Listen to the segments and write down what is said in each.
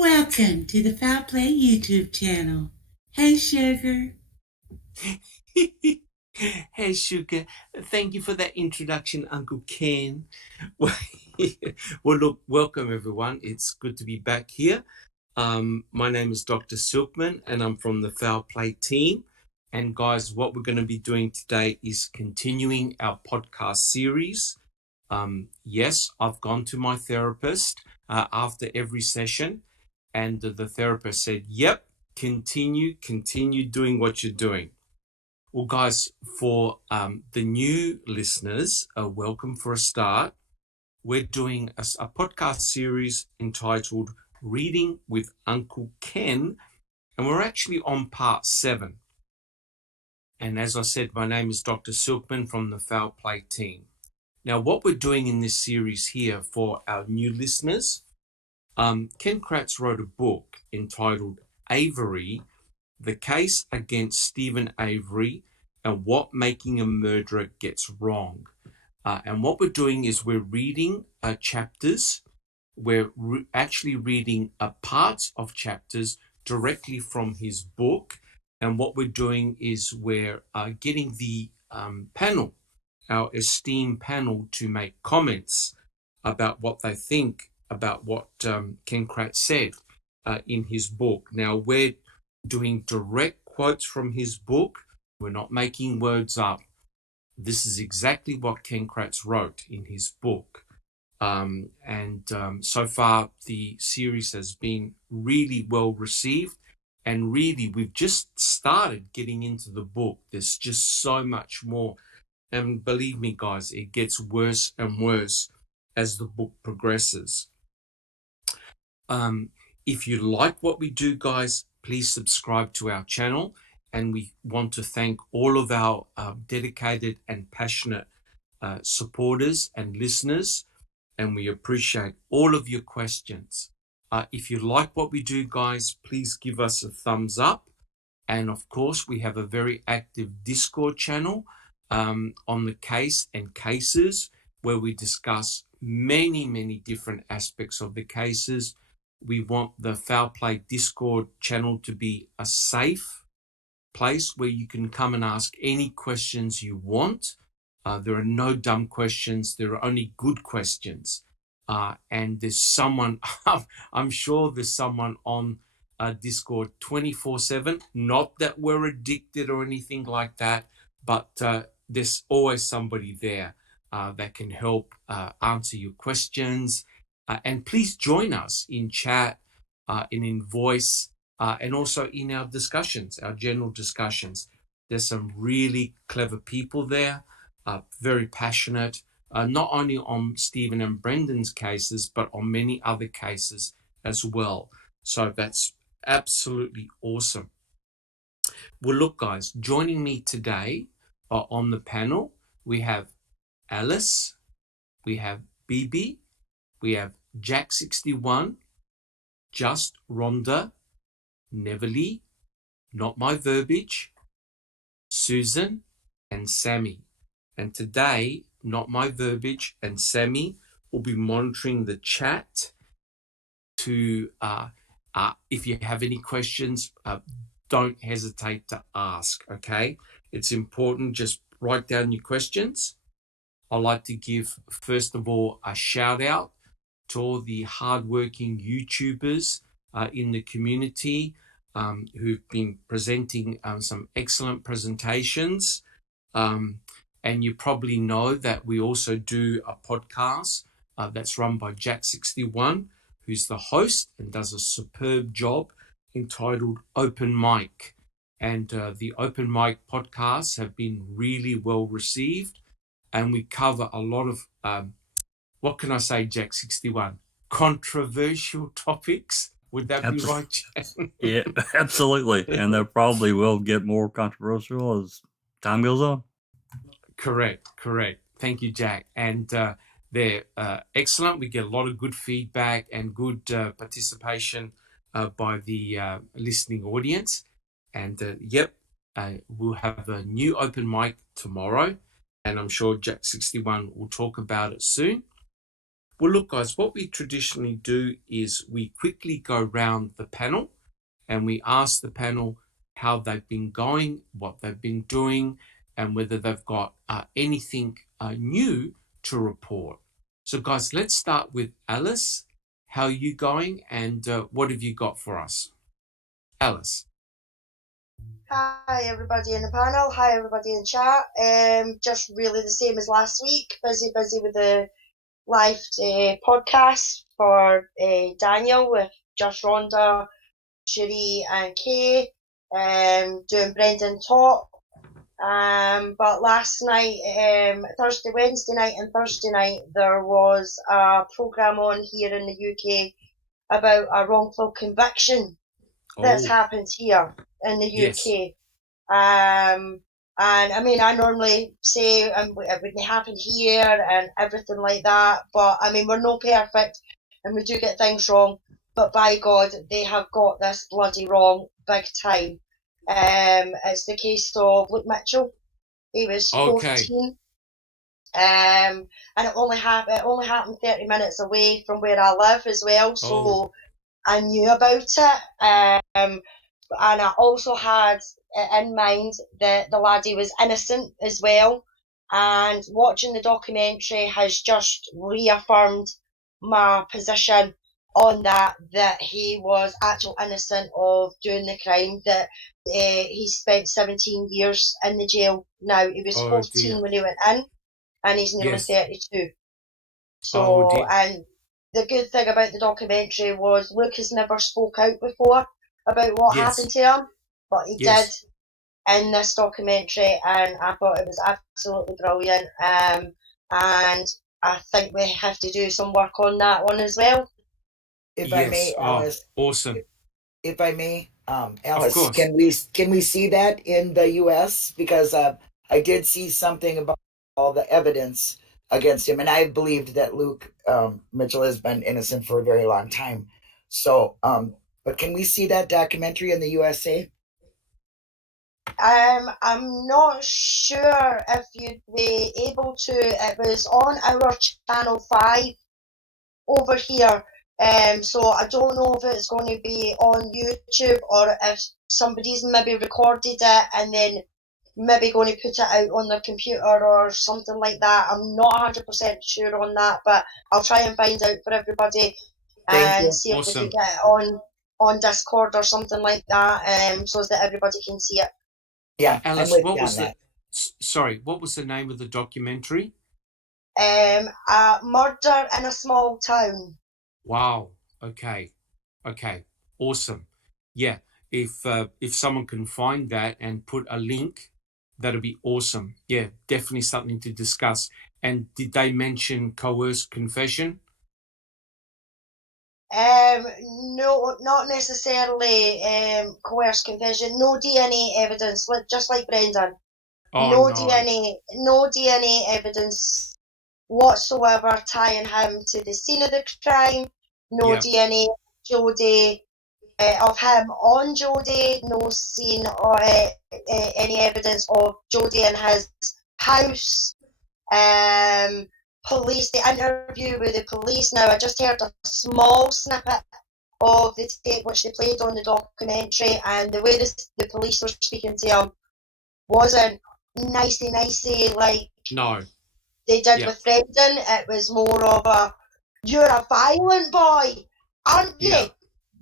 Welcome to the Foul Play YouTube channel. Hey, Sugar. Hey, Sugar. Thank you for that introduction, Uncle Ken. Well, look, welcome, everyone. It's good to be back here. My name is Dr. Silkman, and I'm from the Foul Play team. And guys, what we're going to be doing today is continuing our podcast series. Yes, I've gone to my therapist after every session, and the therapist said, yep, continue doing what you're doing. Well, guys, for the new listeners, welcome for a start. We're doing a podcast series entitled Reading with Uncle Ken, and we're actually on part 7. And as I said, my name is Dr. Silkman from the Foul Play team. Now, what we're doing in this series here for our new listeners, Ken Kratz wrote a book entitled Avery, The Case Against Stephen Avery and What Making a Murderer Gets Wrong. And what we're doing is we're reading chapters. We're actually reading parts of chapters directly from his book. And what we're doing is we're getting the panel, our esteemed panel, to make comments about what they think about what Ken Kratz said in his book. Now, we're doing direct quotes from his book. We're not making words up. This is exactly what Ken Kratz wrote in his book. So far, the series has been really well received. And really, we've just started getting into the book. There's just so much more. And believe me, guys, it gets worse and worse as the book progresses. If you like what we do, guys, please subscribe to our channel. And we want to thank all of our dedicated and passionate supporters and listeners. And we appreciate all of your questions. If you like what we do, guys, please give us a thumbs up. And of course, we have a very active Discord channel on the case and cases where we discuss many different aspects of the cases. We want the Foul Play Discord channel to be a safe place where you can come and ask any questions you want. There are no dumb questions. There are only good questions. And there's someone, I'm sure there's someone on Discord 24/7. Not that we're addicted or anything like that, but there's always somebody there that can help answer your questions. And please join us in chat and in voice and also in our discussions, our general discussions. There's some really clever people there, very passionate, not only on Stephen and Brendan's cases, but on many other cases as well. So that's absolutely awesome. Well, look, guys, joining me today on the panel, we have Alice, we have Bibi, we have Jack61, Just Rhonda, Neverly, Not My Verbiage, Susan, and Sammy. And today, Not My Verbiage and Sammy will be monitoring the chat to, if you have any questions, don't hesitate to ask, okay? It's important, just write down your questions. I'd like to give, first of all, a shout out to all the hardworking YouTubers in the community who've been presenting some excellent presentations. And you probably know that we also do a podcast that's run by Jack61, who's the host and does a superb job, entitled Open Mic. And the Open Mic podcasts have been really well received. And we cover a lot of, what can I say, Jack61? Controversial topics. Would that be right, Jack? Yeah, absolutely. And they probably will get more controversial as time goes on. Correct. Thank you, Jack. And they're excellent. We get a lot of good feedback and good participation by the listening audience. And we'll have a new open mic tomorrow. And I'm sure Jack61 will talk about it soon. Well, look, guys, what we traditionally do is we quickly go round the panel and we ask the panel how they've been going, what they've been doing, and whether they've got anything new to report. So, guys, let's start with Alice. How are you going, and what have you got for us? Alice. Hi everybody in the panel, hi everybody in chat. Just really the same as last week, busy with the live podcast for Daniel with just Rhonda, Cherie and Kay, doing Brendan Talk. But last night, Wednesday night and Thursday night, there was a programme on here in the UK about a wrongful conviction that's happened here in the UK. And I mean, I normally say it wouldn't happen here and everything like that, but I mean, we're no perfect and we do get things wrong, but by God, they have got this bloody wrong big time. It's the case of Luke Mitchell. He was 14. And it only happened 30 minutes away from where I live as well, so I knew about it. And I also had in mind that the laddie was innocent as well. And watching the documentary has just reaffirmed my position on that he was actually innocent of doing the crime, that he spent 17 years in the jail now. He was 14 when he went in, and he's nearly 32. So, and the good thing about the documentary was Luke has never spoke out before about what happened to him, but he did in this documentary, and I thought it was absolutely brilliant. And I think we have to do some work on that one as well. If I may, Alice. Awesome. If I may, Alice, can we see that in the U.S.? Because I did see something about all the evidence against him, and I believed that Luke Mitchell has been innocent for a very long time. So, but can we see that documentary in the USA? I'm not sure if you'd be able to. It was on our channel 5 over here. So I don't know if it's going to be on YouTube or if somebody's maybe recorded it and then maybe going to put it out on their computer or something like that. I'm not 100% sure on that, but I'll try and find out for everybody and see if we can get it on Discord or something like that, so that everybody can see it. Yeah, Alice, what was the name of the documentary? Murder in a Small Town. Wow. Okay. Awesome. Yeah. If someone can find that and put a link, that'd be awesome. Yeah, definitely something to discuss. And did they mention coerced confession? No, not necessarily coerced confession. No DNA evidence, just like Brendan. No DNA evidence whatsoever tying him to the scene of the crime. No DNA of Jodie, of him on Jodie. No scene or any evidence of Jodie in his house. Police, the interview with the police. Now, I just heard a small snippet of the tape which they played on the documentary, and the way the police were speaking to him wasn't nicey like they did with Brendan. It was more of a, you're a violent boy, aren't you?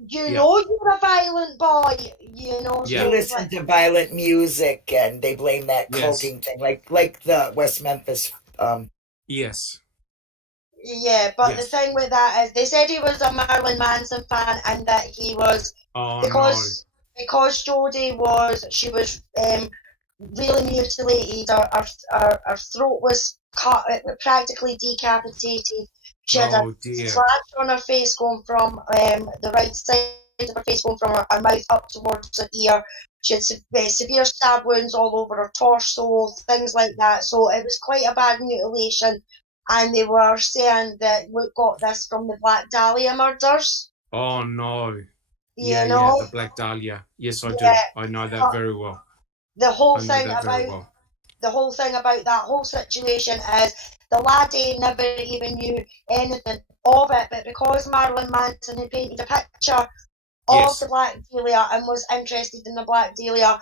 You know you're a violent boy, you know. You listen to violent music and they blame that cloaking thing, like the West Memphis. Yes. Yeah, but the thing with that is they said he was a Marilyn Manson fan and that he was because Jodie was really mutilated. Her throat was cut, practically decapitated. She had a slash on her face going from the right side of her face, going from her mouth up towards her ear. She had severe stab wounds all over her torso, things like that. So it was quite a bad mutilation. And they were saying that Luke got this from the Black Dahlia murders. Oh no. You know? The Black Dahlia. Yes, I do. I know that very well. The whole the whole thing about that whole situation is the laddie never even knew anything of it, but because Marilyn Manson had painted a picture of the Black Dahlia and was interested in the Black Dahlia,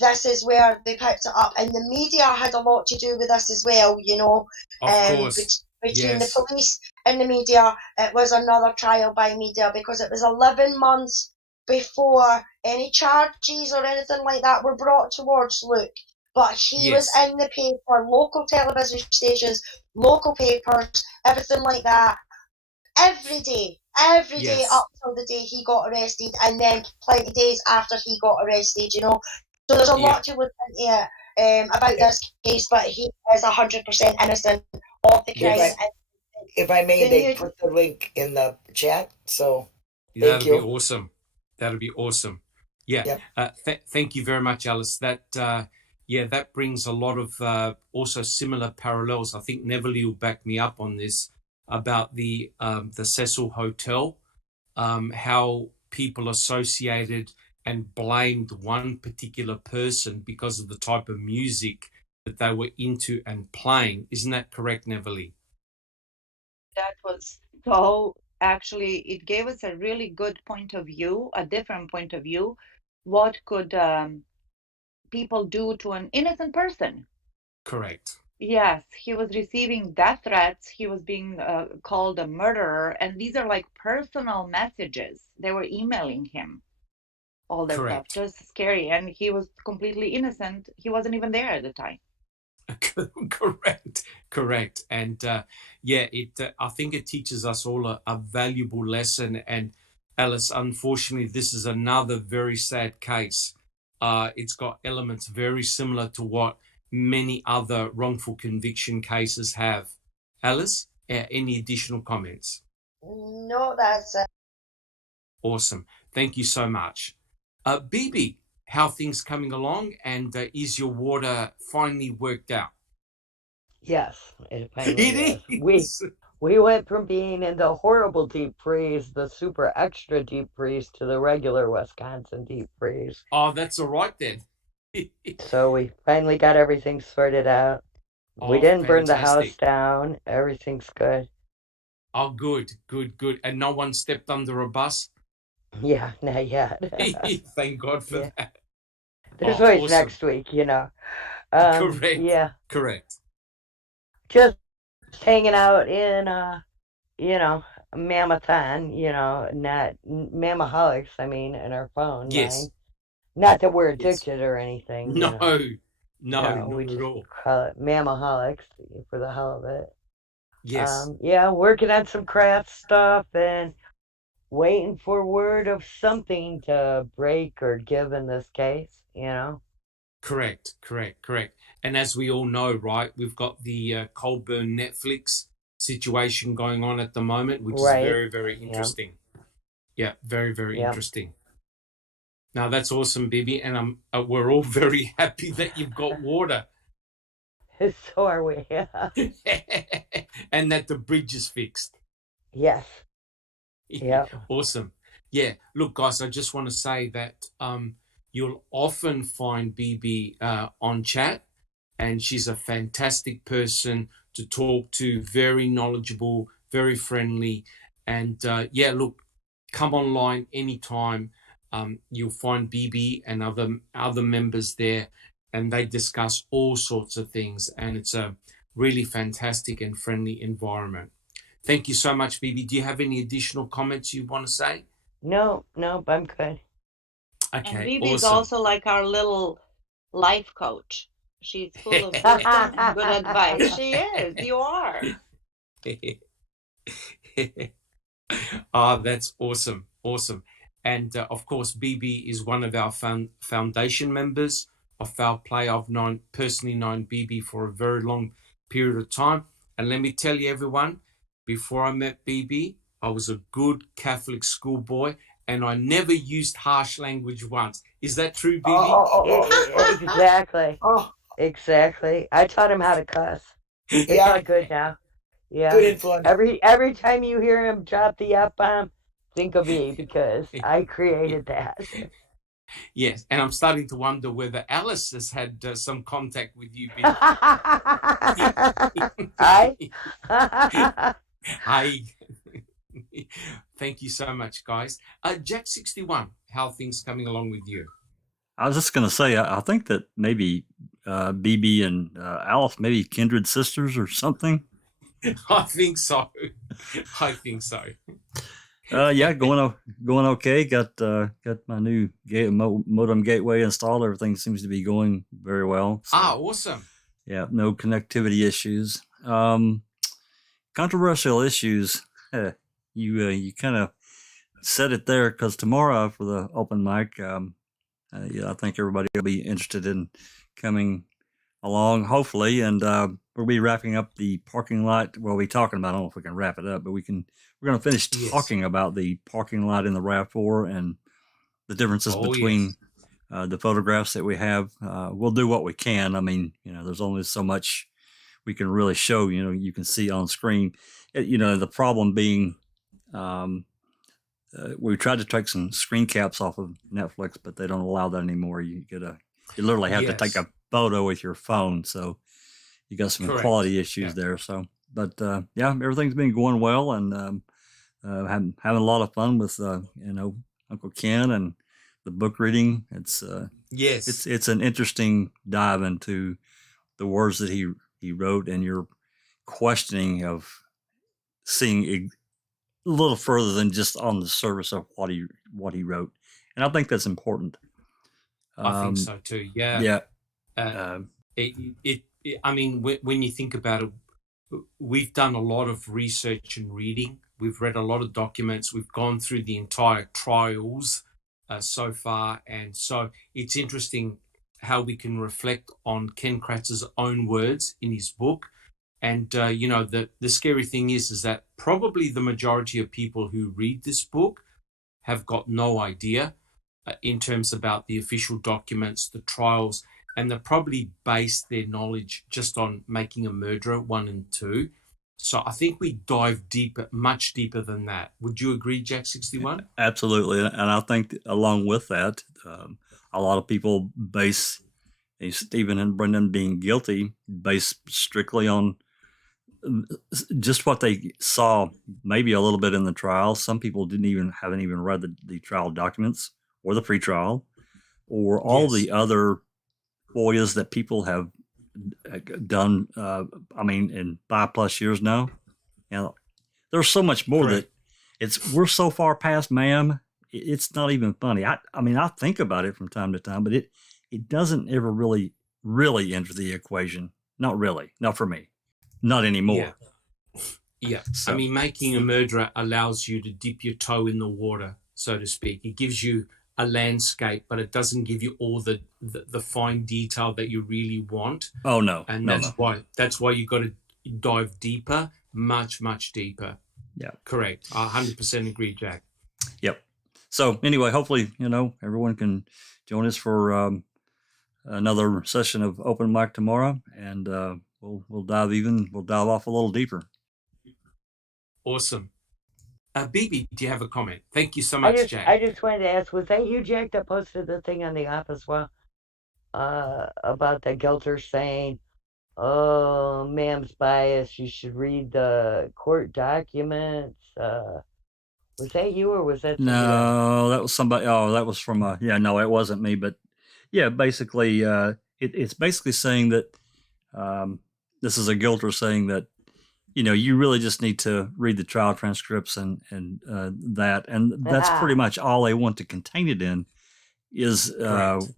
this is where they picked it up. And the media had a lot to do with this as well, you know. Of course. Between the police and the media, it was another trial by media, because it was 11 months before any charges or anything like that were brought towards Luke. But he was in the paper, local television stations, local papers, everything like that, every day up till the day he got arrested, and then plenty days after he got arrested, you know. So there's a lot to look into it about this case, but he is 100% innocent of the crime. If I may, they put the link in the chat, so That'll be awesome. That'll be awesome. Yeah. Thank you very much, Alice. That that brings a lot of also similar parallels. I think Neville will back me up on this, about the Cecil Hotel, how people associated and blamed one particular person because of the type of music that they were into and playing. Isn't that correct, Neville? That was so, actually, it gave us a really good point of view, a different point of view. What could people do to an innocent person? Correct. Yes, he was receiving death threats. He was being called a murderer. And these are like personal messages. They were emailing him all that stuff. Just scary. And he was completely innocent. He wasn't even there at the time. Correct. And I think it teaches us all a valuable lesson. And Alice, unfortunately, this is another very sad case. It's got elements very similar to what many other wrongful conviction cases have. Alice, any additional comments? No, that's it. Awesome. Thank you so much. Bibi, how things coming along, and is your water finally worked out? Yes, it finally is. We went from being in the horrible deep freeze, the super extra deep freeze, to the regular Wisconsin deep freeze. Oh, that's all right then. So we finally got everything sorted out. We didn't burn the house down. Everything's good. Oh, good. And no one stepped under a bus? Yeah, not yet. Thank God for that. There's always next week, you know. Correct. Yeah. Correct. Just hanging out in, Mammothon, not Mammaholics, in our phone. Yes. Line. Not that we're addicted or anything. No, not we just at all. call it Mammaholics for the hell of it. Yes. Working on some craft stuff and waiting for word of something to break or give in this case, Correct. And as we all know, right, we've got the Colburn Netflix situation going on at the moment, which is very, very interesting. Yeah, very, very interesting. Now, that's awesome, Bibi, and we're all very happy that you've got water. So are we. And that the bridge is fixed. Yes. Yeah. Awesome. Yeah. Look, guys, I just want to say that you'll often find Bibi on chat, and she's a fantastic person to talk to, very knowledgeable, very friendly. And look, come online anytime. You'll find Bibi and other members there, and they discuss all sorts of things, and it's a really fantastic and friendly environment. Thank you so much, Bibi. Do you have any additional comments you want to say? No, I'm good. Okay, and Bibi awesome. is also like our little life coach. She's full of wisdom and good advice. She is. You are. That's awesome. And of course, Bibi is one of our foundation members of Foul Play. I've personally known Bibi for a very long period of time. And let me tell you, everyone, before I met Bibi, I was a good Catholic schoolboy, and I never used harsh language once. Is that true, Bibi? Exactly. Exactly. I taught him how to cuss. It's all good now. Yeah. Good influence. Every time you hear him drop the F-bomb, think of me, because I created that. Yes, and I'm starting to wonder whether Alice has had some contact with you. Hi. Hi. Thank you so much, guys. Jack 61, how are things coming along with you? I was just going to say, I think that maybe BB and Alice, maybe kindred sisters or something. I think so. I think so. Yeah, going okay. Got my new modem gateway installed. Everything seems to be going very well. So, awesome. Yeah, no connectivity issues. Controversial issues. You kind of said it there, because tomorrow for the open mic, I think everybody will be interested in coming along, hopefully, and we'll be wrapping up the parking lot. We'll be talking about, I don't know if we can wrap it up, but we're going to finish talking about the parking lot in the RAV4 and the differences between the photographs that we have. We'll do what we can. I mean, there's only so much we can really show, you can see on screen. The problem being, we tried to take some screen caps off of Netflix, but they don't allow that anymore. You literally have to take a photo with your phone. So you got some quality issues there. So, but yeah, everything's been going well, and having a lot of fun with Uncle Ken and the book reading. It's it's an interesting dive into the words that he wrote, and your questioning of seeing a little further than just on the surface of what he wrote, and I think that's important. I think so too. Yeah. Yeah. I mean, when you think about it, we've done a lot of research and reading. We've read a lot of documents. We've gone through the entire trials so far, and so it's interesting how we can reflect on Ken Kratz's own words in his book. And, the scary thing is that probably the majority of people who read this book have got no idea in terms about the official documents, the trials, and they probably base their knowledge just on Making a Murderer 1 and 2. So I think we dive deeper, much deeper than that. Would you agree, Jack 61? Absolutely. And I think along with that, a lot of people base Stephen and Brendan being guilty based strictly on just what they saw, maybe a little bit in the trial. Some people haven't even read the trial documents or the pretrial or all the other FOIAs that people have done. In 5+ years now. There's so much more that we're so far past, ma'am. It's not even funny. I think about it from time to time, but it doesn't ever really enter the equation. Not really. Not for me. Not anymore. Yeah. So, Making a Murderer allows you to dip your toe in the water, so to speak. It gives you a landscape, but it doesn't give you all the fine detail that you really want. Oh no. And that's why you got to dive deeper, much, much deeper. Yeah. Correct. I 100% agree, Jack. Yep. So anyway, hopefully, everyone can join us for another session of open mic tomorrow, and we'll dive off a little deeper. Awesome. BB, do you have a comment? Thank you so much, Jack. I just wanted to ask, was that you, Jack, that posted the thing on the app as well about the Gelter saying, "Oh, ma'am's biased. You should read the court documents." Was that you, or was that somebody else? That was somebody. Oh, that was from no, it wasn't me. But yeah, basically, it's basically saying that this is a Gelter saying that you really just need to read the trial transcripts and that's pretty much all they want to contain it in is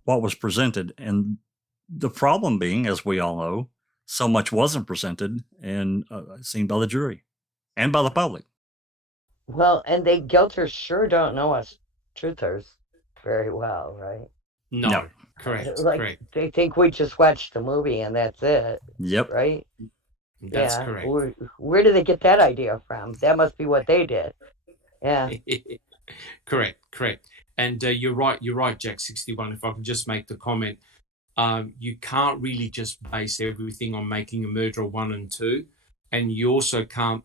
what was presented. And the problem being, as we all know, so much wasn't presented and seen by the jury and by the public. Well, and they Gelters sure don't know us truthers very well, right? No. Correct. Correct. They think we just watched the movie and that's it. Yep. Right? That's correct. Where did they get that idea from? That must be what they did. Yeah. Correct. And you're right, Jack 61. If I can just make the comment, you can't really just base everything on Making a Murderer 1 and 2, and you also can't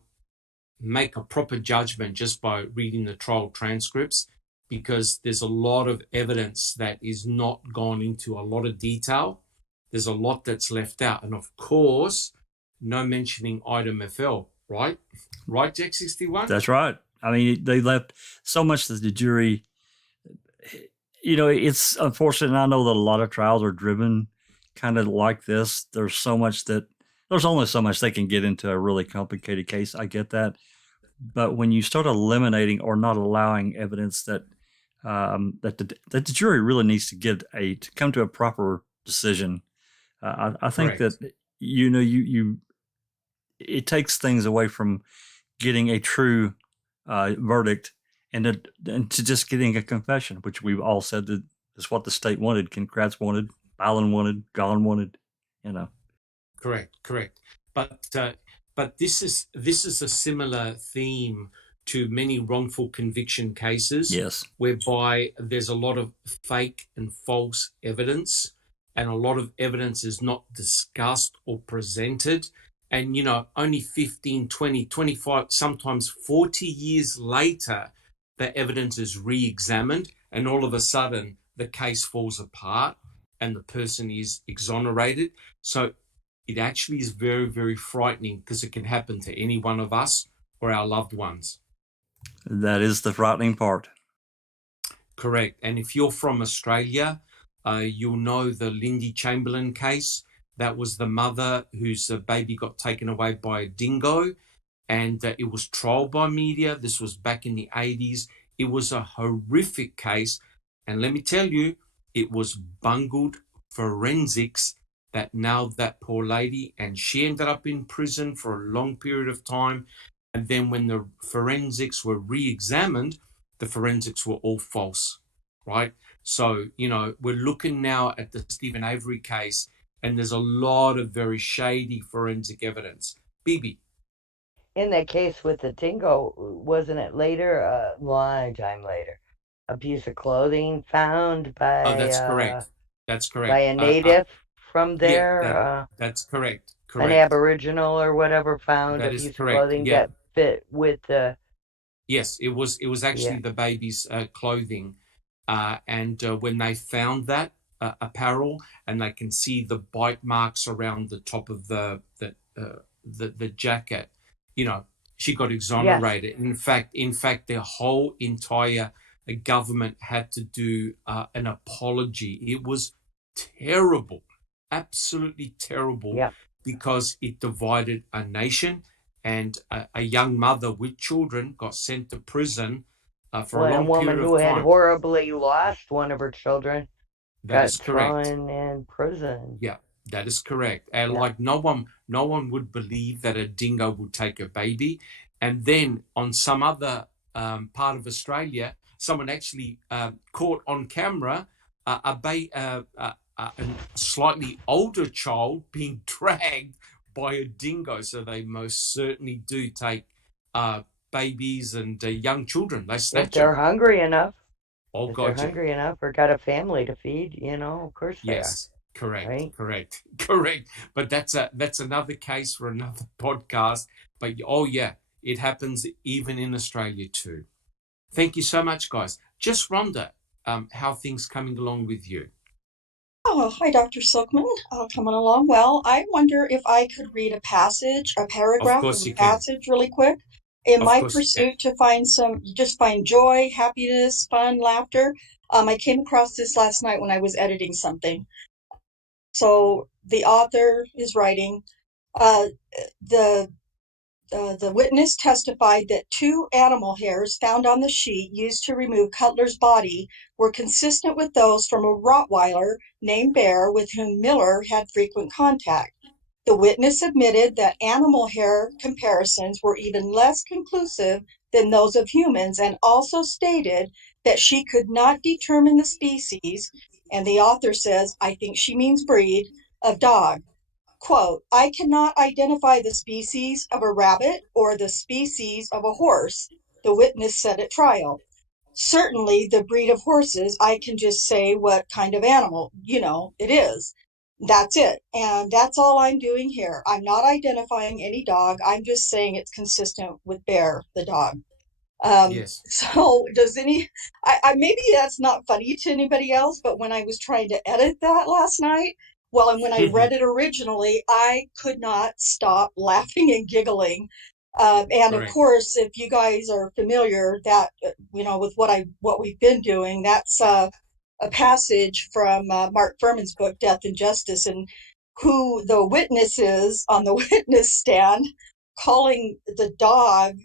make a proper judgment just by reading the trial transcripts. because there's a lot of evidence that is not gone into a lot of detail. There's a lot that's left out. And of course, no mentioning item FL, right? Right, Jack 61? That's right. I mean, they left so much that the jury, you know, it's unfortunate. And I know that a lot of trials are driven kind of like this. There's only so much they can get into a really complicated case. I get that. But when you start eliminating or not allowing evidence that the jury really needs to come to a proper decision, I think Correct. that it takes things away from getting a true verdict and to just getting a confession, which we've all said that is what the state wanted, Ken Kratz wanted, Byland wanted, Gahlen wanted, you know. Correct. But this is a similar theme to many wrongful conviction cases, yes, whereby there's a lot of fake and false evidence, and a lot of evidence is not discussed or presented. And, only 15, 20, 25, sometimes 40 years later, the evidence is re-examined, and all of a sudden the case falls apart and the person is exonerated. So it actually is very, very frightening, because it can happen to any one of us or our loved ones. That is the frightening part. Correct. And if you're from Australia, you'll know the Lindy Chamberlain case. That was the mother whose baby got taken away by a dingo, and it was trialed by media. This was back in the 80s. It was a horrific case. And let me tell you, it was bungled forensics that nailed that poor lady, and she ended up in prison for a long period of time. And then when the forensics were re-examined, the forensics were all false, right? So, we're looking now at the Stephen Avery case, and there's a lot of very shady forensic evidence. Bibi. In that case with the dingo, wasn't it later, a long time later, a piece of clothing found by... Oh, that's correct. That's correct. By a native from there? Yeah, that's correct. An Aboriginal or whatever found that a piece correct. of clothing that fit with the... Yes, it was actually the baby's clothing. And when they found that apparel, and they can see the bite marks around the top of the jacket, she got exonerated. Yes. In fact, their whole entire government had to do an apology. It was terrible, absolutely terrible, because it divided a nation, and a young mother with children got sent to prison for a long period of time. A woman who had horribly lost one of her children got thrown in prison. Yeah, that is correct. And no one would believe that a dingo would take a baby. And then on some other part of Australia, someone actually caught on camera a slightly older child being dragged by a dingo. So they most certainly do take babies and young children. They snatch if they're them. Hungry enough. Oh, if God, they're hungry enough or got a family to feed, of course they are. Correct, right? correct. But that's another case for another podcast. But it happens even in Australia too. Thank you so much, guys. Just Rhonda, how things coming along with you? Oh, hi, Dr. Silkman. Coming along well. I wonder if I could read a paragraph of a passage really quick. In my pursuit to find joy, happiness, fun, laughter, I came across this last night when I was editing something. So the author is writing, the witness testified that 2 animal hairs found on the sheet used to remove Cutler's body were consistent with those from a Rottweiler named Bear with whom Miller had frequent contact. The witness admitted that animal hair comparisons were even less conclusive than those of humans, and also stated that she could not determine the species, and the author says, I think she means breed, of dog. Quote, I cannot identify the species of a rabbit or the species of a horse, the witness said at trial. Certainly the breed of horses, I can just say what kind of animal, it is. That's it. And that's all I'm doing here. I'm not identifying any dog. I'm just saying it's consistent with Bear, the dog. Yes. So maybe that's not funny to anybody else, but when I was trying to edit that last night, and when I read it originally, I could not stop laughing and giggling. And of course, if you guys are familiar that, with what we've been doing, that's a passage from Mark Furman's book, Death and Justice, and who the witness is on the witness stand, calling the dog,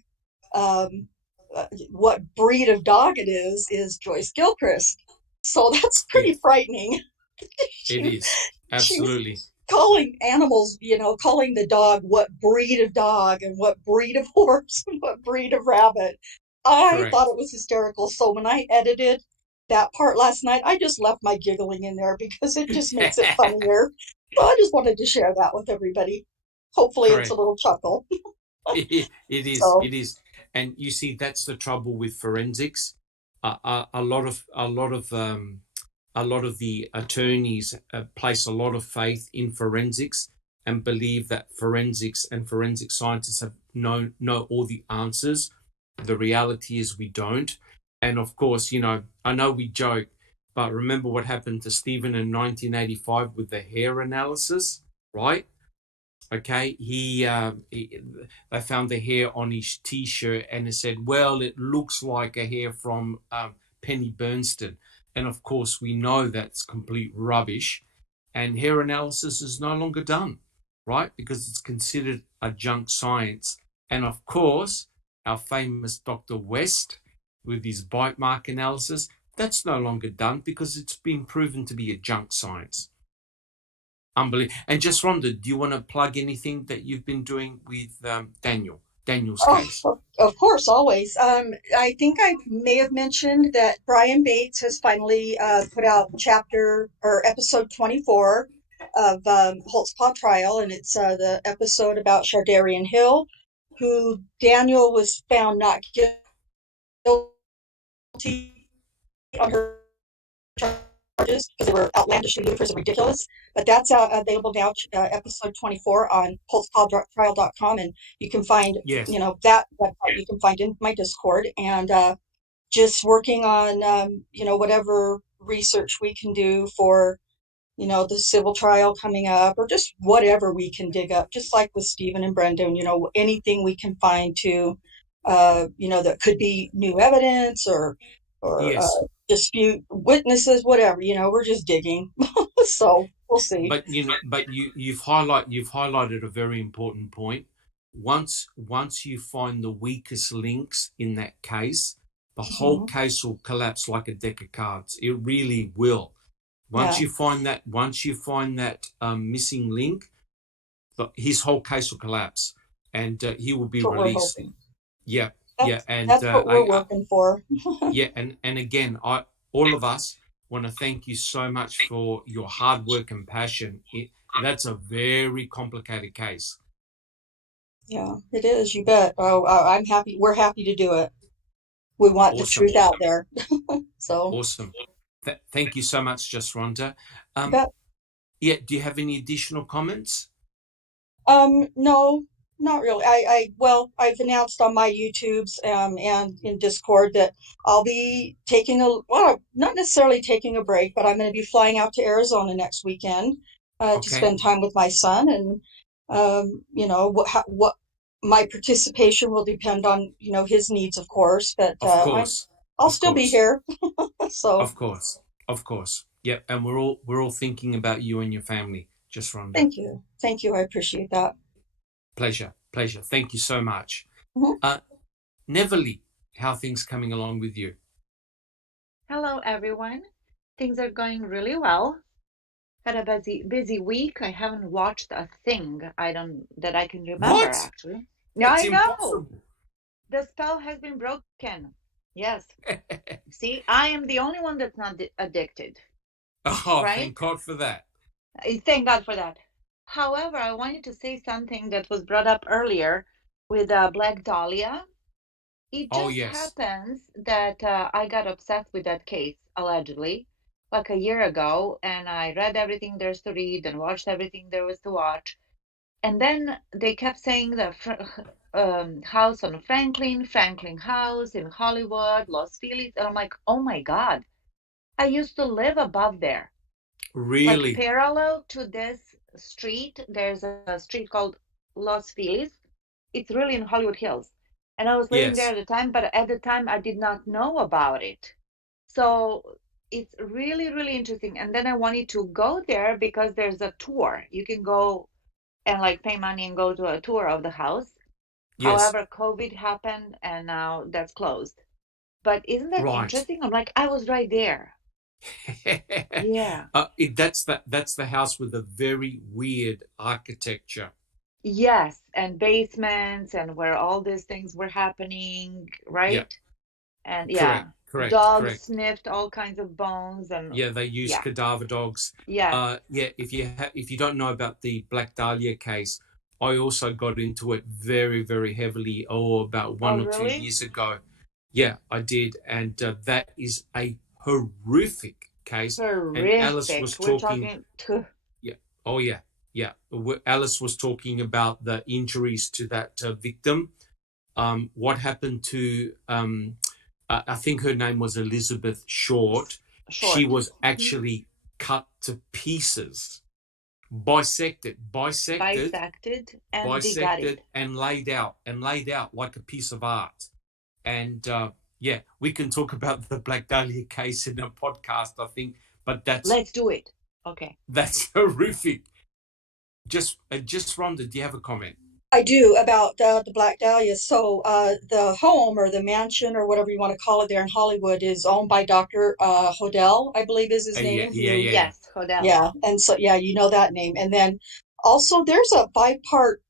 what breed of dog it is Joyce Gilchrist. So that's pretty frightening. It is. Absolutely. She's calling animals, calling the dog what breed of dog and what breed of horse and what breed of rabbit. I thought it was hysterical. So when I edited that part last night, I just left my giggling in there because it just makes it funnier. So I just wanted to share that with everybody. Hopefully it's a little chuckle. It is. So. It is. And you see, that's the trouble with forensics. A lot of the attorneys place a lot of faith in forensics and believe that forensics and forensic scientists know all the answers. The reality is we don't. And of course, I know we joke, but remember what happened to Stephen in 1985 with the hair analysis, right? Okay, they found the hair on his T-shirt and it said, well, it looks like a hair from Penny Bernstein. And of course, we know that's complete rubbish. And hair analysis is no longer done, right? Because it's considered a junk science. And of course, our famous Dr. West with his bite mark analysis, that's no longer done because it's been proven to be a junk science. Unbelievable. And just Rhonda, do you want to plug anything that you've been doing with Daniel's case? Of course, always. I think I may have mentioned that Brian Bates has finally put out episode 24 of Holt's Paw Trial, and it's the episode about Shardarian Hill, who Daniel was found not guilty on her charges because they were outlandishly ludicrous and ridiculous. But that's available now, episode 24 on holtzpawtrial.com, and you can find, that website you can find in my Discord, and just working on, whatever research we can do for, the civil trial coming up, or just whatever we can dig up, just like with Stephen and Brendan, anything we can find to, that could be new evidence or dispute witnesses, whatever, we're just digging. So we'll see. But you've highlighted a very important point. Once you find the weakest links in that case, the whole case will collapse like a deck of cards. It really will. Once you find that missing link, his whole case will collapse, and he will be released. Yeah. And that's what we're working for. and again, all of us want to thank you so much for your hard work and passion. That's a very complicated case. Yeah, it is. You bet. Oh, I'm happy. We're happy to do it. We want the truth out there. So awesome. Thank you so much, Just Rhonda. Do you have any additional comments? No. Not really. I've announced on my YouTubes and in Discord that I'll be not necessarily taking a break, but I'm going to be flying out to Arizona next weekend to spend time with my son, and what my participation will depend on his needs, of course. But I'll still be here. So of course. Yep. And we're all thinking about you and your family, Just Rhonda. Thank you. I appreciate that. Pleasure. Thank you so much. Neverly, how are things coming along with you? Hello, everyone. Things are going really well. Had a busy week. I haven't watched a thing that I can remember, actually. Yeah, I know. Impossible. The spell has been broken. Yes. See, I am the only one that's not addicted. Oh, right? Thank God for that. Thank God for that. However, I wanted to say something that was brought up earlier with Black Dahlia. It just happens that I got obsessed with that case, allegedly, like a year ago, and I read everything there's to read and watched everything there was to watch. And then they kept saying the house on Franklin House in Hollywood, Los Feliz. And I'm like, oh my God, I used to live above there. Really? Like parallel to this street, there's a street called Los Feliz. It's really in Hollywood Hills. And I was living there at the time, but at the time I did not know about it. So it's really, really interesting. And then I wanted to go there because there's a tour. You can go and like pay money and go to a tour of the house. Yes. However, COVID happened and now that's closed. But isn't that interesting? I'm like, I was right there. Yeah. That's the house with a very weird architecture. Yes, and basements and where all these things were happening, right? Yeah. And correct. Dogs sniffed all kinds of bones and they used cadaver dogs. Yeah. If you don't know about the Black Dahlia case, I also got into it very, very heavily about 1 or 2 years ago. Yeah, I did, and that is a horrific case. Horrific. And Alice was talking. Yeah. Oh yeah. Yeah. Alice was talking about the injuries to that victim. What happened to I think her name was Elizabeth Short. She was actually cut to pieces, bisected and laid out like a piece of art. And we can talk about the Black Dahlia case in a podcast, I think, but let's do it. Okay. That's horrific. Just Rhonda, do you have a comment? I do, about the Black Dahlia. So the home or the mansion or whatever you want to call it there in Hollywood is owned by Dr. Hodel, I believe is his name. Yes, Hodel. Yeah, and so you know that name. And then also there's a 5-part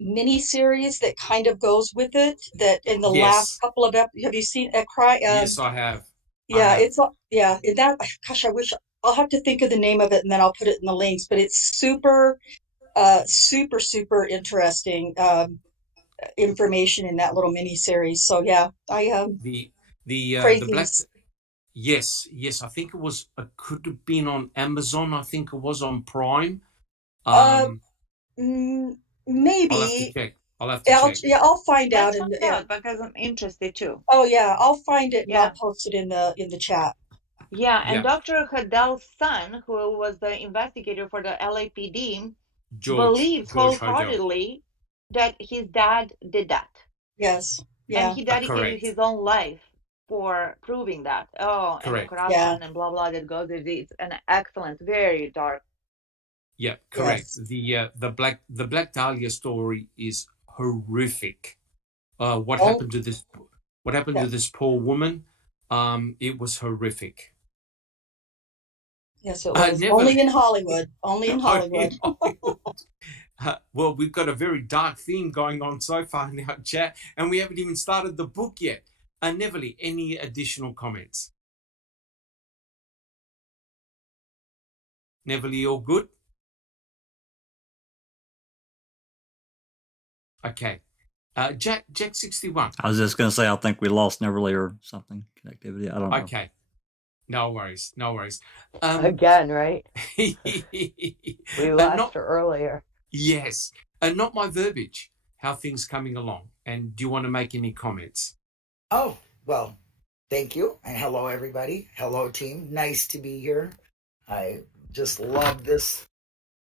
mini series that kind of goes with it. That in the last couple of have you seen a cry? Yes, I have. It's that. Gosh, I wish I'll have to think of the name of it and then I'll put it in the links. But it's super interesting information in that little mini series. So I the Black. Yes, I think it could have been on Amazon. I think it was on Prime. Maybe. I'll have to check. I'll find out. Because I'm interested too. Oh yeah, I'll find it and I'll post it in the chat. Yeah, and Dr. Hodel's son, who was the investigator for the LAPD, believes wholeheartedly that his dad did that. Yes. Yeah. And he dedicated his own life for proving that. Oh, and the corruption and blah blah that goes with it. It's an excellent, very dark. Yeah, correct. Yes. The Black Dahlia story is horrific. What happened to this? What happened to this poor woman? It was horrific. Yes, it was only in Hollywood. Only in Hollywood. Well, we've got a very dark theme going on so far in our chat, and we haven't even started the book yet. Neverly, any additional comments? Neverly, all good? Okay. Jack 61. I was just going to say, I think we lost Neverly or something. Connectivity. I don't know. Okay. No worries. Again, right? We lost her earlier. Yes. And not my verbiage. How things coming along? And do you want to make any comments? Oh, well, thank you. And hello, everybody. Hello, team. Nice to be here. I just love this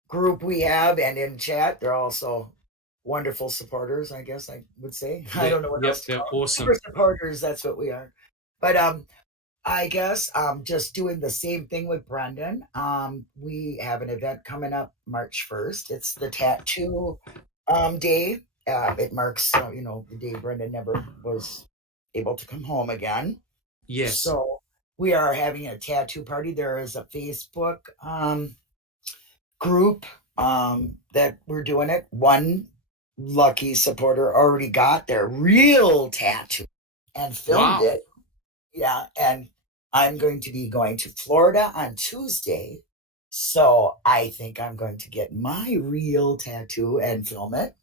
group we have. And in chat, they're also wonderful supporters, I guess I would say. I don't know what else to call them. Awesome. Super supporters, that's what we are. But I guess just doing the same thing with Brendan. We have an event coming up March 1st. It's the tattoo day. It marks the day Brendan never was able to come home again. Yes. So we are having a tattoo party. There is a Facebook group that we're doing it. One lucky supporter already got their real tattoo and filmed it. Yeah, and I'm going to be going to Florida on Tuesday, so I think I'm going to get my real tattoo and film it.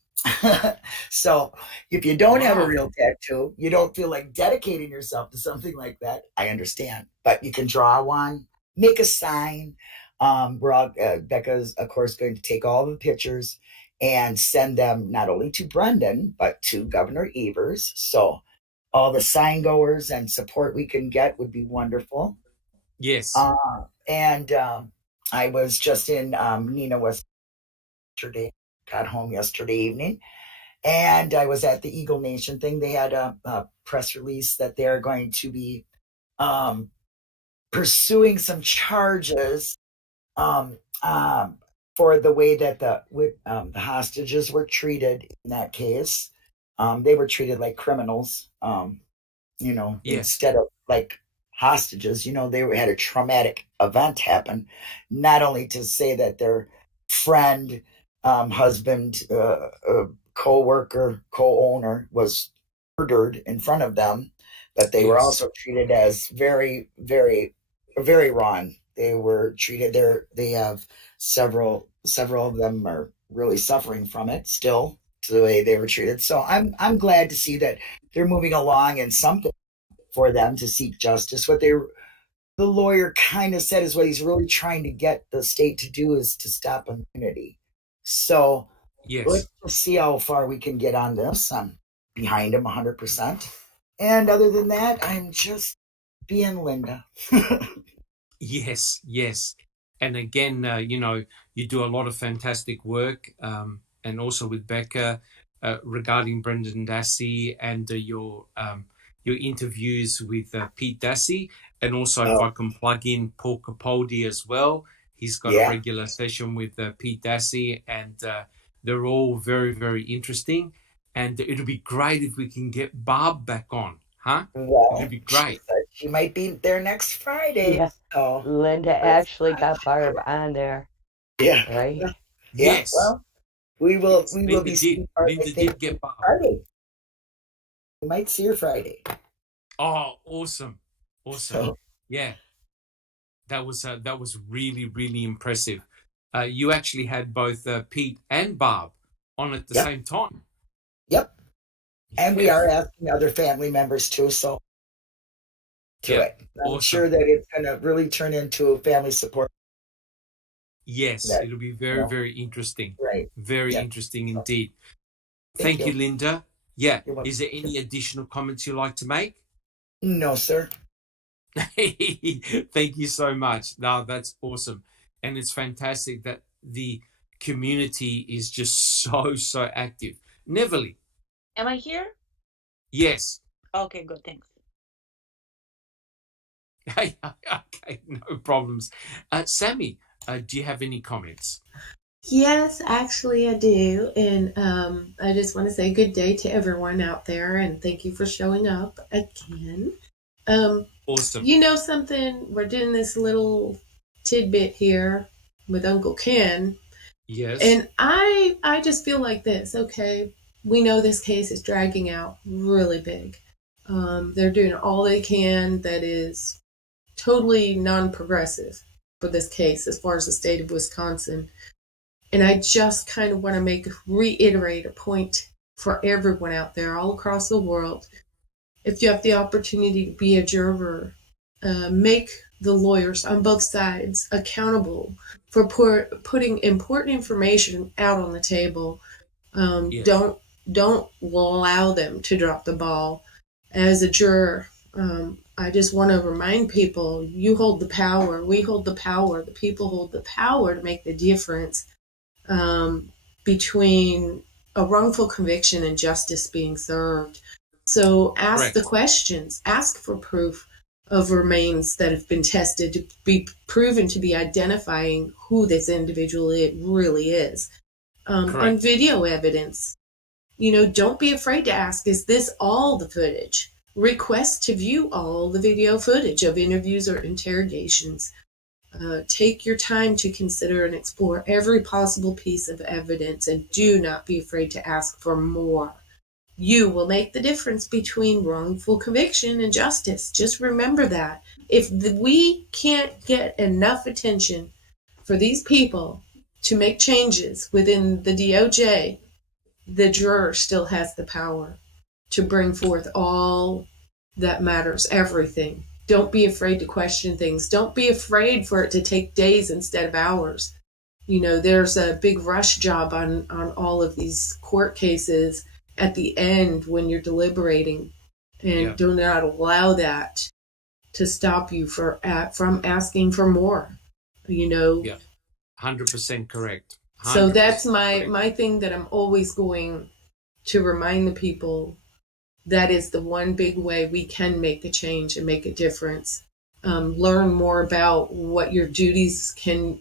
So if you don't have a real tattoo, you don't feel like dedicating yourself to something like that, I understand. But you can draw one, make a sign. We're all Becca's, of course, going to take all the pictures, and send them not only to Brendan, but to Governor Evers. So all the sign goers and support we can get would be wonderful. Yes. And I was just in Nina was yesterday, got home yesterday evening, and I was at the Eagle Nation thing. They had a press release that they're going to be pursuing some charges for the way that the hostages were treated in that case. They were treated like criminals, instead of like hostages. They had a traumatic event happen, not only to say that their friend, husband, co-worker, co-owner was murdered in front of them, but they were also treated as very, very, very wrong. They were treated there. They have several of them are really suffering from it still, to the way they were treated. So I'm glad to see that they're moving along and something for them to seek justice. What the lawyer kind of said is what he's really trying to get the state to do is to stop impunity. So let's see how far we can get on this. I'm behind him 100%. And other than that, I'm just being Linda. Yes. And again, you do a lot of fantastic work, and also with Becca regarding Brendan Dassey and your interviews with Pete Dassey. And also, if I can plug in Paul Capaldi as well, he's got a regular session with Pete Dassey, and they're all very, very interesting. And it'll be great if we can get Barb back on, huh? Well, it'll be great. She might be there next Friday. Yeah. So Linda actually got Barb on there. Yeah. Right? Yeah. Yes. Well, we will Linda be seeing Linda did get Barb. Friday. We might see her Friday. Oh, awesome. So, yeah. That was really, really impressive. You actually had both Pete and Barb on at the same time. Yep. And we are asking other family members too, so it. I'm sure that it's going to really turn into a family support. Yes, it'll be very, very interesting. Right. Very interesting indeed. Thank you, Linda. Yeah. Is there any additional comments you'd like to make? No, sir. Thank you so much. No, that's awesome. And it's fantastic that the community is just so active. Neverly. Am I here? Yes. Okay, good. Thanks. Okay, no problems. Sammy, do you have any comments? Yes, actually I do. And I just want to say good day to everyone out there, and thank you for showing up again. Awesome. You know something? We're doing this little tidbit here with Uncle Ken. Yes. And I just feel like this, okay? We know this case is dragging out really big. They're doing all they can that is totally non-progressive for this case as far as the state of Wisconsin. And I just kind of want to reiterate a point for everyone out there all across the world. If you have the opportunity to be a juror, make the lawyers on both sides accountable for putting important information out on the table. Don't allow them to drop the ball. As a juror, I just want to remind people, you hold the power, we hold the power, the people hold the power to make the difference between a wrongful conviction and justice being served. So ask the questions, ask for proof of remains that have been tested to be proven to be identifying who this individual really is. On video evidence, don't be afraid to ask, is this all the footage? Request to view all the video footage of interviews or interrogations. Take your time to consider and explore every possible piece of evidence, and do not be afraid to ask for more. You will make the difference between wrongful conviction and justice. Just remember that. If we can't get enough attention for these people to make changes within the DOJ, the juror still has the power to bring forth all that matters, everything. Don't be afraid to question things. Don't be afraid for it to take days instead of hours. There's a big rush job on all of these court cases at the end when you're deliberating, and do not allow that to stop you from asking for more. 100% correct. 100% so that's my correct. my thing that I'm always going to remind the people. That is the one big way we can make a change and make a difference. Learn more about what your duties can,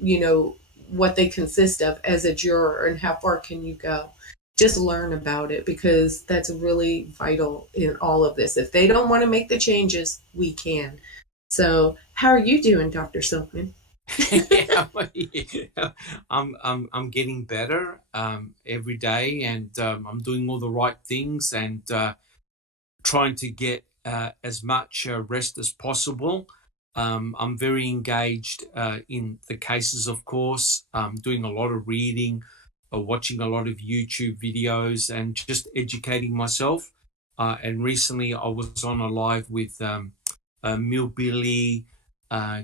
what they consist of as a juror and how far can you go. Just learn about it, because that's really vital in all of this. If they don't want to make the changes, we can. So how are you doing, Dr. Silkman? I'm getting better every day, and I'm doing all the right things, and trying to get as much rest as possible. I'm very engaged in the cases, of course, doing a lot of reading, watching a lot of YouTube videos, and just educating myself. And recently I was on a live with Millbilly,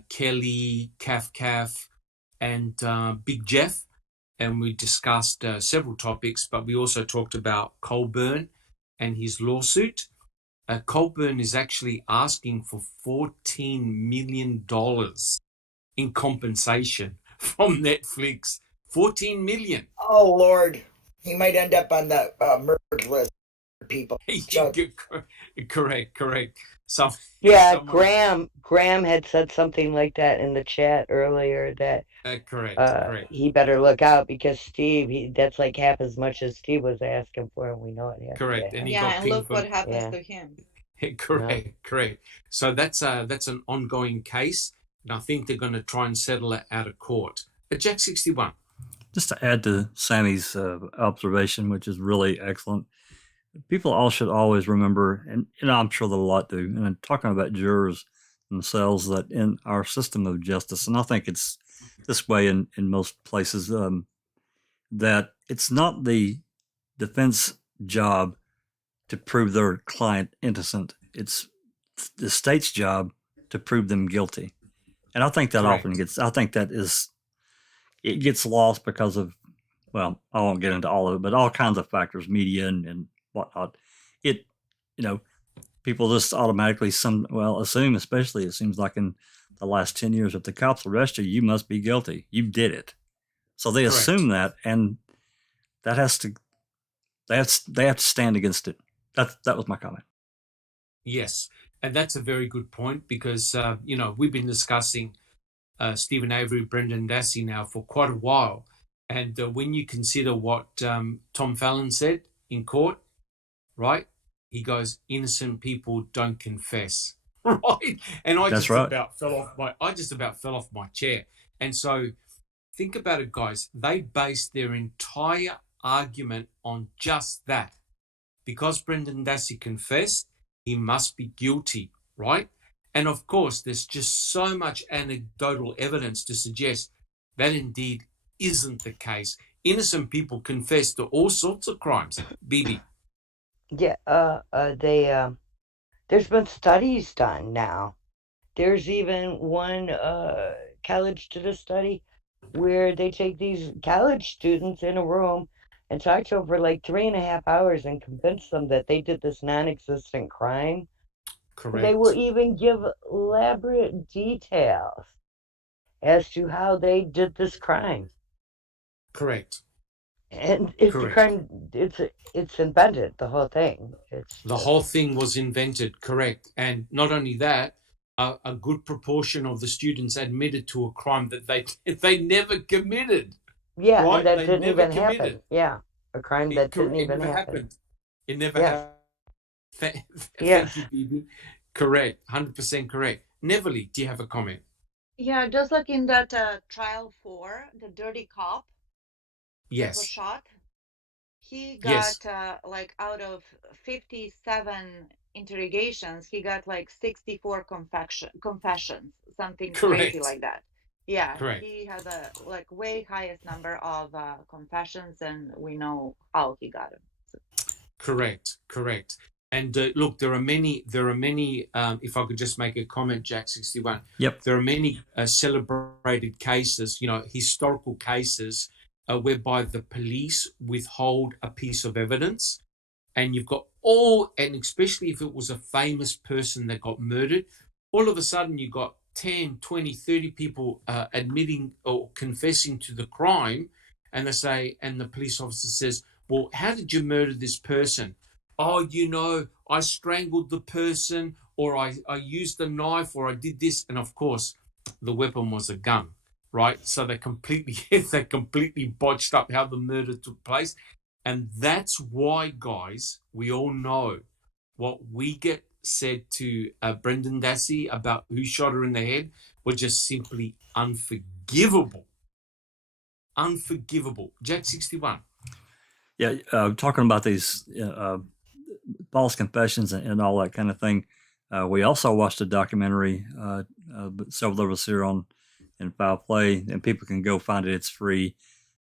Kelly, Caf, and Big Jeff, and we discussed several topics, but we also talked about Colburn and his lawsuit. Colburn is actually asking for $14 million in compensation from Netflix. $14 million. Oh, Lord. He might end up on the murder list for people. Correct. So yeah, Graham had said something like that in the chat earlier, that correct. He better look out, because Steve, that's like half as much as Steve was asking for, and we know it. Correct. Yeah, and he got and look what happens to him. Correct. So that's an ongoing case, and I think they're going to try and settle it out of court. Jack 61. Just to add to Sammy's observation, which is really excellent, people all should always remember, and I'm sure that a lot do, and I'm talking about jurors themselves, that in our system of justice, and I think it's this way in most places, that it's not the defense job to prove their client innocent. It's the state's job to prove them guilty. And I think that it gets lost because of, well, I won't get into all of it, but all kinds of factors, media and whatnot. People just automatically assume, especially it seems like in the last 10 years, if the cops arrest you, you must be guilty. You did it. So they assume that, and that they have to stand against it. That was my comment. Yes, and that's a very good point, because we've been discussing Stephen Avery, Brendan Dassey now for quite a while, and when you consider what Tom Fallon said in court, right? He goes, innocent people don't confess, right? And I just about fell off my chair. And so think about it, guys. They based their entire argument on just that. Because Brendan Dassey confessed, he must be guilty, right? And of course, there's just so much anecdotal evidence to suggest that indeed isn't the case. Innocent people confess to all sorts of crimes. Bibi. Yeah, there's been studies done now. There's even one college did a study where they take these college students in a room and talk to them for like 3.5 hours and convince them that they did this non-existent crime. Correct. They will even give elaborate details as to how they did this crime. Correct. And it's a crime. It's invented. The whole thing. The whole thing was invented. Correct. And not only that, a good proportion of the students admitted to a crime that they never committed. Yeah, right? and that didn't even happen. Yeah, a crime that didn't even happen. It never happened. Thank you, Bibi. Correct. 100% correct. Neverly, do you have a comment? Yeah, just like in that trial 4, the dirty cop. Yes. Was shot. He got like out of 57 interrogations, he got like 64 confessions, something crazy like that. Yeah, correct. He had a like way highest number of confessions, and we know how he got them. So. Correct. And look, there are many. If I could just make a comment, Jack 61. Yep. There are many celebrated cases, historical cases, whereby the police withhold a piece of evidence, and you've got and especially if it was a famous person that got murdered, all of a sudden you got 10, 20, 30 people admitting or confessing to the crime, and the police officer says, "Well, how did you murder this person?" "Oh, I strangled the person, or I used a knife, or I did this." And of course, the weapon was a gun, right? So they completely botched up how the murder took place. And that's why, guys, we all know what we get said to Brendan Dassey about who shot her in the head was just simply unforgivable. Unforgivable. Jack 61. Yeah, talking about these false confessions and all that kind of thing. We also watched a documentary, several of us here in Foul Play, and people can go find it. It's free.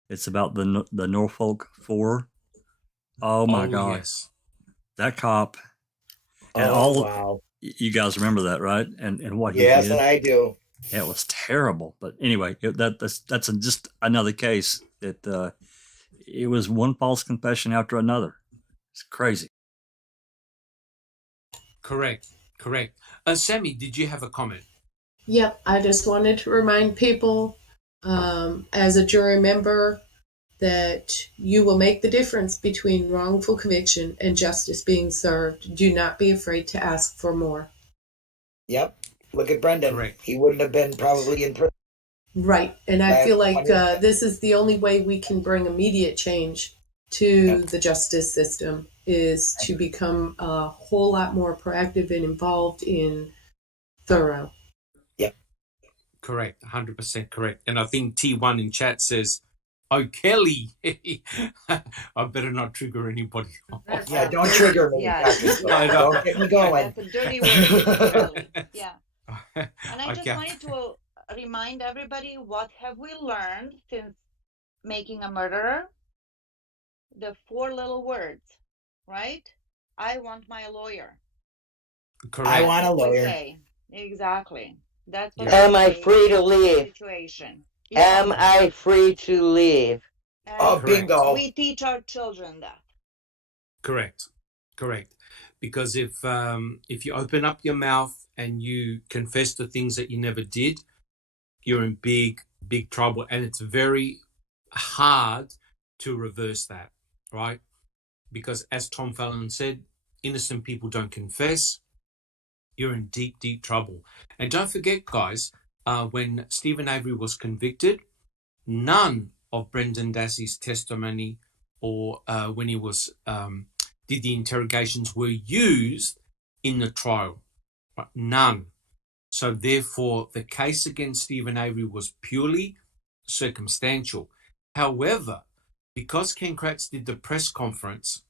It's about the Norfolk 4. Oh my God. Yes. That cop. And wow. You guys remember that, right? And what he did? Yes, I do. It was terrible. But anyway, that's just another case that it was one false confession after another. It's crazy. Correct. Sammy, did you have a comment? Yep, I just wanted to remind people, as a jury member, that you will make the difference between wrongful conviction and justice being served. Do not be afraid to ask for more. Yep. Look at Brendan. Correct. He wouldn't have been probably in prison. Right. And I feel like this is the only way we can bring immediate change to the justice system, is to become a whole lot more proactive and involved in thorough. Yep. Correct. 100% correct. And I think T1 in chat says, "Oh, Kelly." I better not trigger anybody. Yeah, don't trigger me. Yeah. Don't get me going. That's a dirty word, Kelly. Yeah. And I just wanted to remind everybody, what have we learned since making a murderer? The 4 little words, right? I want my lawyer. Correct. I want a lawyer. Exactly. That's what Am I free to leave? Situation. Am I free to leave? Oh, bingo. We teach our children that. Correct. Because if you open up your mouth and you confess to things that you never did, you're in big trouble, and it's very hard to reverse that, right? Because as Tom Fallon said, innocent people don't confess. You're in deep trouble. And don't forget, guys, when Stephen Avery was convicted, none of Brendan Dassey's testimony or when he was did the interrogations were used in the trial. Right? None. So therefore, the case against Stephen Avery was purely circumstantial. However, because Ken Kratz did the press conference,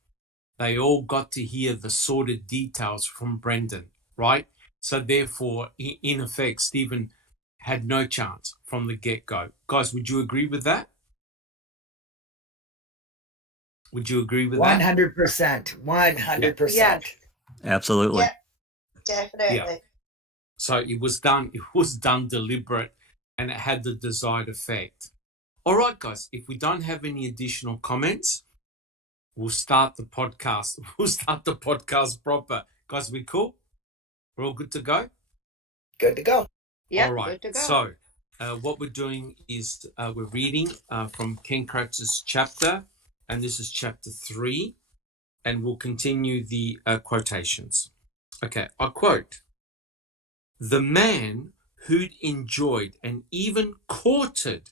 they all got to hear the sordid details from Brendan, right? So therefore, in effect, Stephen had no chance from the get-go. Guys, would you agree with that? Would you agree with 100%. 100%. Yes. Absolutely. Yeah, definitely. Yeah. So it was done deliberate, and it had the desired effect. All right, guys, if we don't have any additional comments, we'll start the podcast. We'll start the podcast proper. Guys, we cool? We're all good to go? Good to go. Yeah, all right. Good to go. So what we're doing is we're reading from Ken Kratz's chapter, and this is chapter 3, and we'll continue the quotations. Okay, I quote, "The man who'd enjoyed and even courted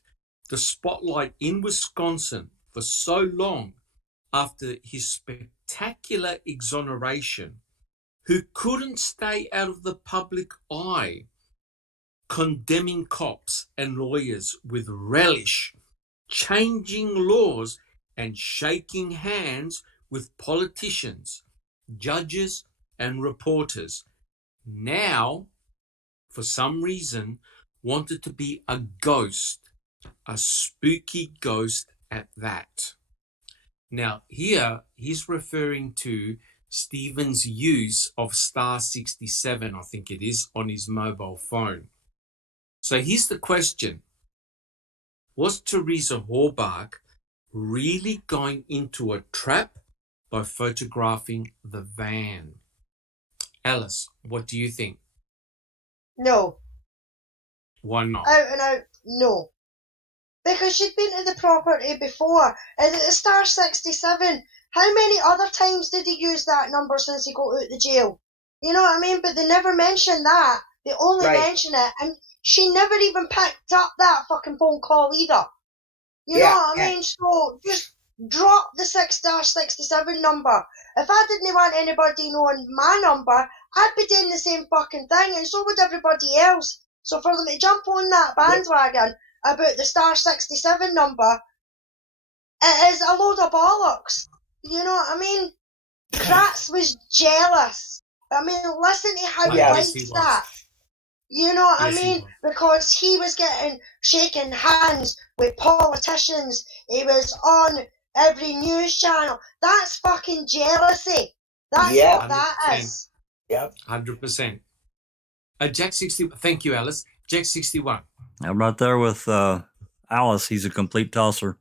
the spotlight in Wisconsin for so long after his spectacular exoneration, who couldn't stay out of the public eye, condemning cops and lawyers with relish, changing laws and shaking hands with politicians, judges and reporters, now, for some reason, wanted to be a ghost, a spooky ghost at that." Now, here he's referring to Stephen's use of *67, I think it is, on his mobile phone. So here's the question. Was Teresa Horbach really going into a trap by photographing the van? Alice, what do you think? No. Why not? Out and out, no. Because she'd been to the property before, and at the *67, how many other times did he use that number since he got out of the jail? You know what I mean? But they never mention that. They only mention it, and she never even picked up that fucking phone call either. You know what I mean? So just drop the *67 number. If I didn't want anybody knowing my number, I'd be doing the same fucking thing, and so would everybody else. So for them to jump on that bandwagon about the *67 number, it is a load of bollocks. You know what I mean? Kratz was jealous. I mean, listen to how he likes that. You know what I mean? Because he was shaking hands with politicians. He was on every news channel. That's fucking jealousy. That's what that is. Yep. 100%. Jack 60. Thank you, Alice. Jack 61. I'm right there with Alice. He's a complete tosser.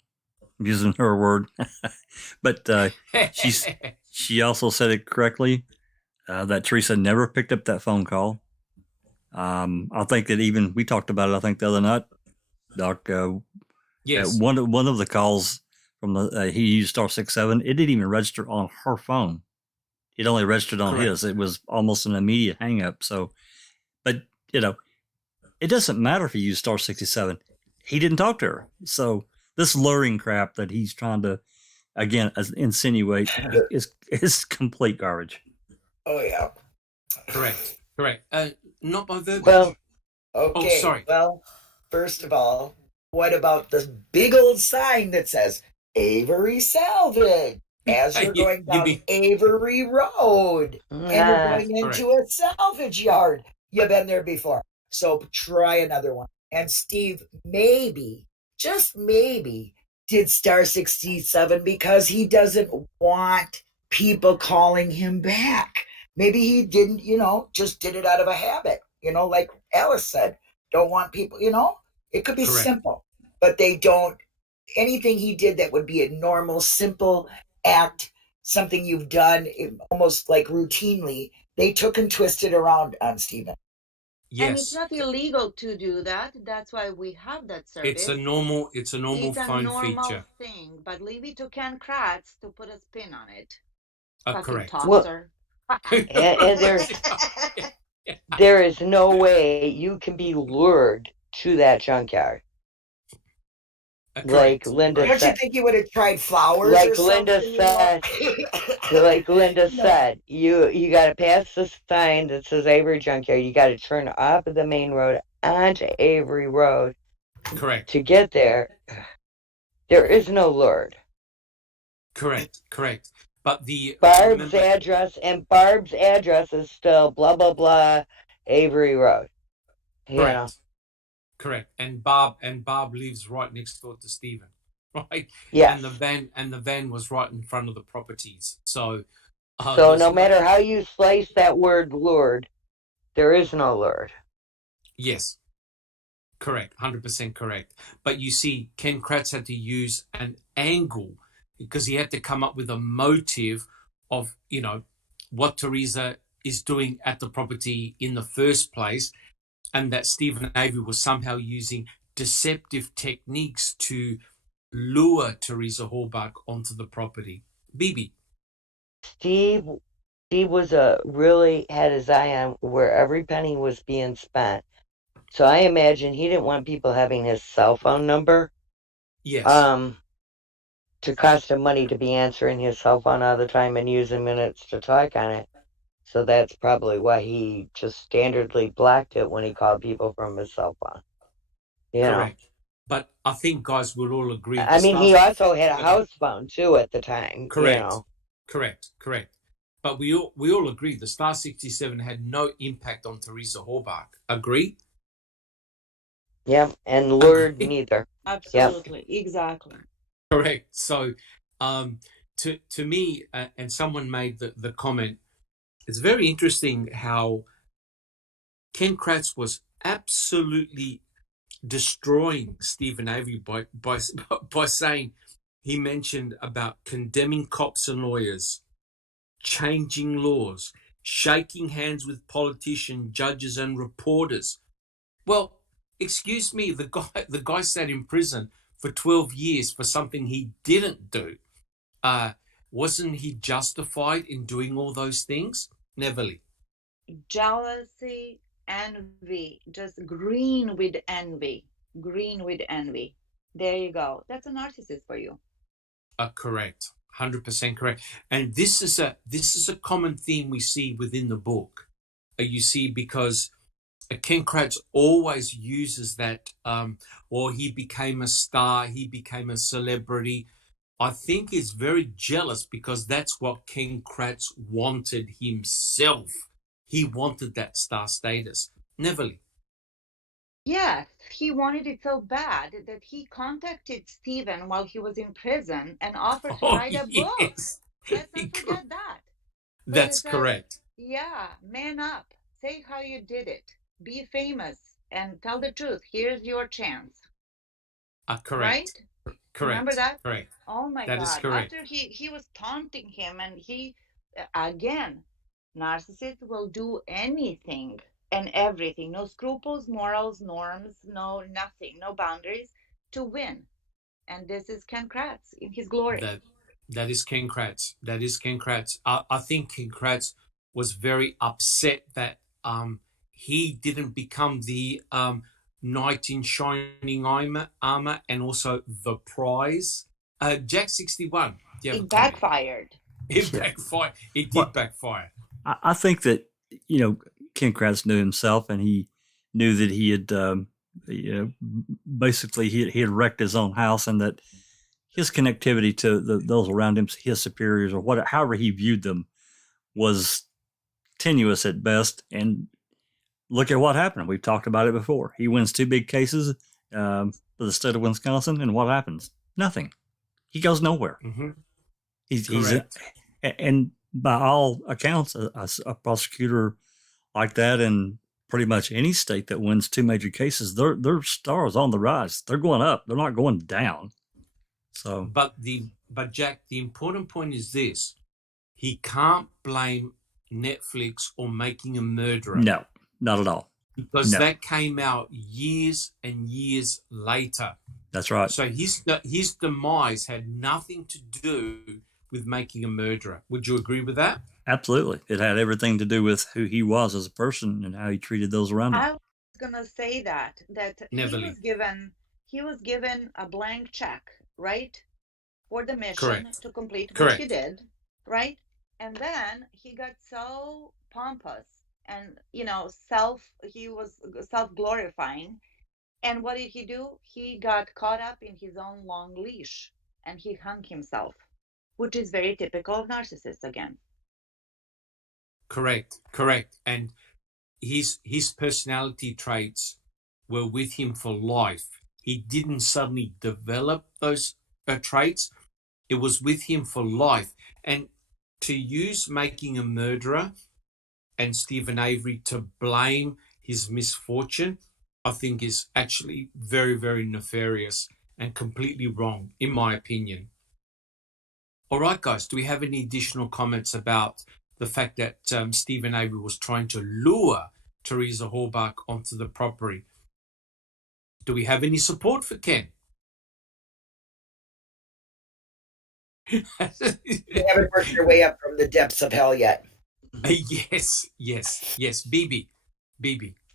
I'm using her word. But she also said it correctly that Teresa never picked up that phone call. I think that even we talked about it, I think the other night, Doc. Yes. One of the calls from the he used *67. It didn't even register on her phone. It only registered on his. It was almost an immediate hang up. So, but it doesn't matter if he used *67. He didn't talk to her. So this luring crap that he's trying to again insinuate is complete garbage. Oh yeah. Correct. Not by verbiage. Well, okay. Oh, sorry. Well, first of all, what about the big old sign that says Avery Salvage as you're going down Avery Road and you're going into a salvage yard? You've been there before. So try another one. And Steve maybe, just maybe, did *67 because he doesn't want people calling him back. Maybe he didn't, just did it out of a habit, like Alice said. Don't want people, it could be simple, but they don't. Anything he did that would be a normal, simple act, something you've done almost like routinely, they took and twisted around on Stephen. Yes. And it's not illegal to do that. That's why we have that service. It's a normal phone feature thing, but leave it to Ken Kratz to put a spin on it. Correct. And there is no way you can be lured to that junkyard. Like Linda said. Don't you think you would have tried flowers? Like Linda said. Like Linda said, you got to pass the sign that says Avery Junkyard. You got to turn off of the main road onto Avery Road. Correct. To get there, there is no lured. Correct. But Barb's address is still blah blah blah Avery Road. Correct. And Bob lives right next door to Stephen, right? Yeah. And the van was right in front of the properties. So no matter how you slice that word lured, there is no lured. Yes. Correct. 100% correct. But you see, Ken Kratz had to use an angle because he had to come up with a motive of, what Teresa is doing at the property in the first place, and that Stephen Avery was somehow using deceptive techniques to lure Teresa Horbach onto the property. Bibi. Steve was really had his eye on where every penny was being spent. So I imagine he didn't want people having his cell phone number. Yes. To cost him money to be answering his cell phone all the time and using minutes to talk on it. So that's probably why he just standardly blocked it when he called people from his cell phone. Correct. But I think, guys, we'll all agree. I mean, he also had a house phone, too, at the time. Correct. Correct. But we all agree the *67 had no impact on Teresa Horbach. Agree? Yep, and lured neither. Absolutely, exactly. Correct. So to me, and someone made the comment, it's very interesting how Ken Kratz was absolutely destroying Stephen Avery by saying, he mentioned about condemning cops and lawyers, changing laws, shaking hands with politicians, judges, and reporters. Well, excuse me, the guy sat in prison for 12 years for something he didn't do. Wasn't he justified in doing all those things? Neverly. Jealousy, envy, just green with envy. Green with envy. There you go. That's a narcissist for you. Correct. 100% correct. And this is a common theme we see within the book. You see, because Ken Kratz always uses that, or he became a star, he became a celebrity. I think he's very jealous because that's what Ken Kratz wanted himself. He wanted that star status. Neverly. Yes, he wanted it so bad that he contacted Stephen while he was in prison and offered to write a book. Yes. Let's not forget that. That's correct. Yeah, man up. Say how you did it. Be famous and tell the truth. Here's your chance. Correct. Right? Correct. Remember that? Correct. Oh my God. God. Is correct. After he was taunting him, and he, again, narcissists will do anything and everything. No scruples, morals, norms, no nothing, no boundaries to win. And this is Ken Kratz in his glory. That is Ken Kratz. That is Ken Kratz. I think Ken Kratz was very upset that he didn't become the knight in shining armor and also the prize. Jack 61. It backfired. It backfired. It did backfire. I think that, Ken Kratz knew himself, and he knew that he had, basically he had wrecked his own house, and that his connectivity to those around him, his superiors, or however he viewed them, was tenuous at best. And look at what happened. We've talked about it before. He wins 2 big cases for the state of Wisconsin, and what happens? Nothing. He goes nowhere. Mm-hmm. And by all accounts, a prosecutor like that in pretty much any state that wins 2 major cases, their star is on the rise. They're going up. They're not going down. So, but Jack, the important point is this: he can't blame Netflix or Making a Murderer. No, not at all. Because that came out years and years later. That's right. So his demise had nothing to do with Making a Murderer. Would you agree with that? Absolutely. It had everything to do with who he was as a person and how he treated those around him. I was going to say that he was given a blank check, right, for the mission to complete, which he did, right? And then he got so pompous and, he was self-glorifying. And what did he do? He got caught up in his own long leash and he hung himself, which is very typical of narcissists again. Correct. And his personality traits were with him for life. He didn't suddenly develop those traits. It was with him for life. And to use Making a Murderer and Stephen Avery to blame his misfortune, I think is actually very, very nefarious and completely wrong, in my opinion. All right, guys, do we have any additional comments about the fact that Stephen Avery was trying to lure Teresa Halbach onto the property? Do we have any support for Ken? You haven't worked your way up from the depths of hell yet. Yes. BB.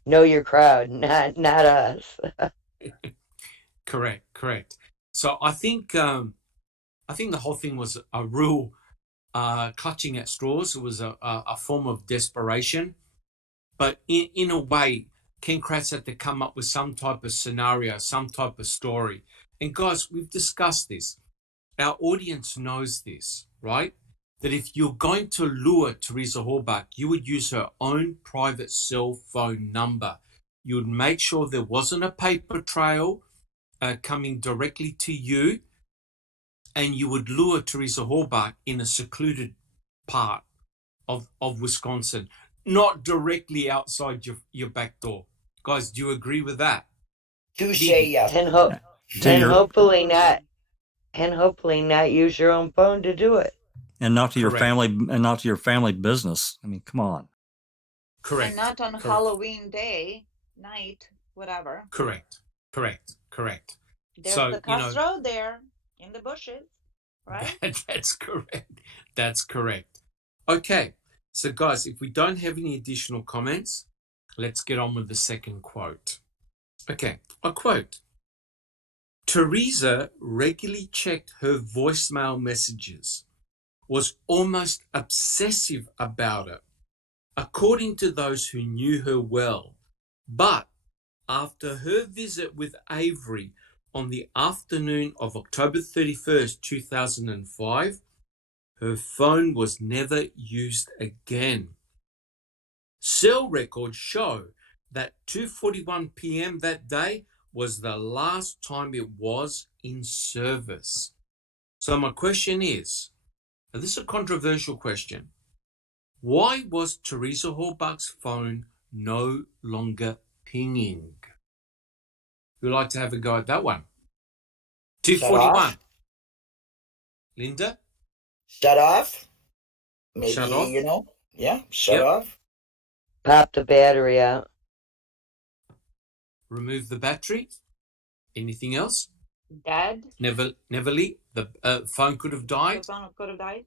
Know your crowd, not us. Correct. So I think the whole thing was a real clutching at straws. It was a form of desperation. But in a way, Ken Kratz had to come up with some type of scenario, some type of story. And guys, we've discussed this. Our audience knows this, right? That if you're going to lure Teresa Halbach, you would use her own private cell phone number. You would make sure there wasn't a paper trail coming directly to you. and you would lure Teresa Halbach in a secluded part of Wisconsin, not directly outside your back door. Guys, do you agree with that? Touche, yes. And hopefully not. And hopefully not use your own phone to do it. And not to your family, and not to your family business. I mean, come on. Correct. And not on Halloween day, night, whatever. Correct. There's the CASO there in the bushes, right? That's correct. Okay. So guys, if we don't have any additional comments, let's get on with the second quote. Okay, I quote, Teresa regularly checked her voicemail messages, was almost obsessive about it, according to those who knew her well. But after her visit with Avery on the afternoon of October 31st, 2005, her phone was never used again. Cell records show that 2:41 p.m. that day was the last time it was in service. So my question is, and this is a controversial question, why was Teresa Halbach's phone no longer pinging? Who'd like to have a go at that one? 2:41. Linda? Shut off? Maybe, Shut off? Shut off. Pop the battery out. Remove the battery? Anything else? Dead. Neverly, the phone could have died? The phone could have died.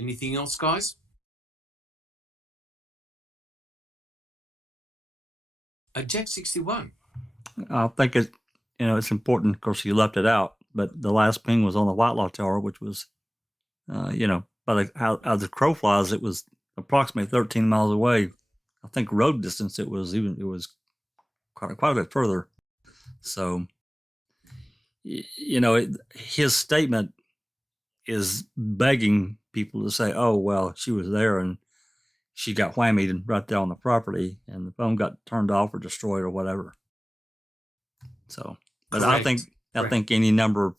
Anything else, guys? Jack 61. I think it's important. Of course, you left it out, but the last ping was on the Whitelaw Tower, which was, by how the crow flies, it was approximately 13 miles away. I think road distance, it was quite a bit further. So, his statement is begging people to say, "Oh, well, she was there and she got whammied right there on the property, and the phone got turned off or destroyed or whatever." So, but Correct. I think any number,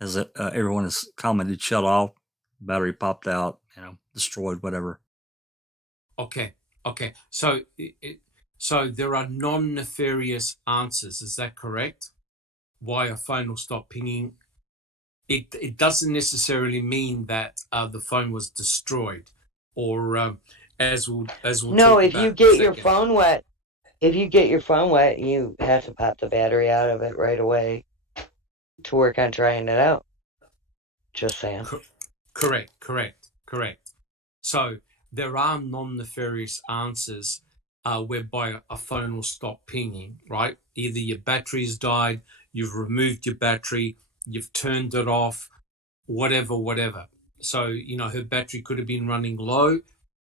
as everyone has commented, shut off, battery popped out, destroyed, whatever. Okay. So there are non-nefarious answers. Is that correct? Why a phone will stop pinging? It doesn't necessarily mean that the phone was destroyed, or as we'll No, talk if about you in a get your second. phone wet, you have to pop the battery out of it right away to work on trying it out. Just saying. Correct. So there are non-nefarious answers whereby a phone will stop pinging, right? Either your battery's died, you've removed your battery, you've turned it off, whatever. So, her battery could have been running low.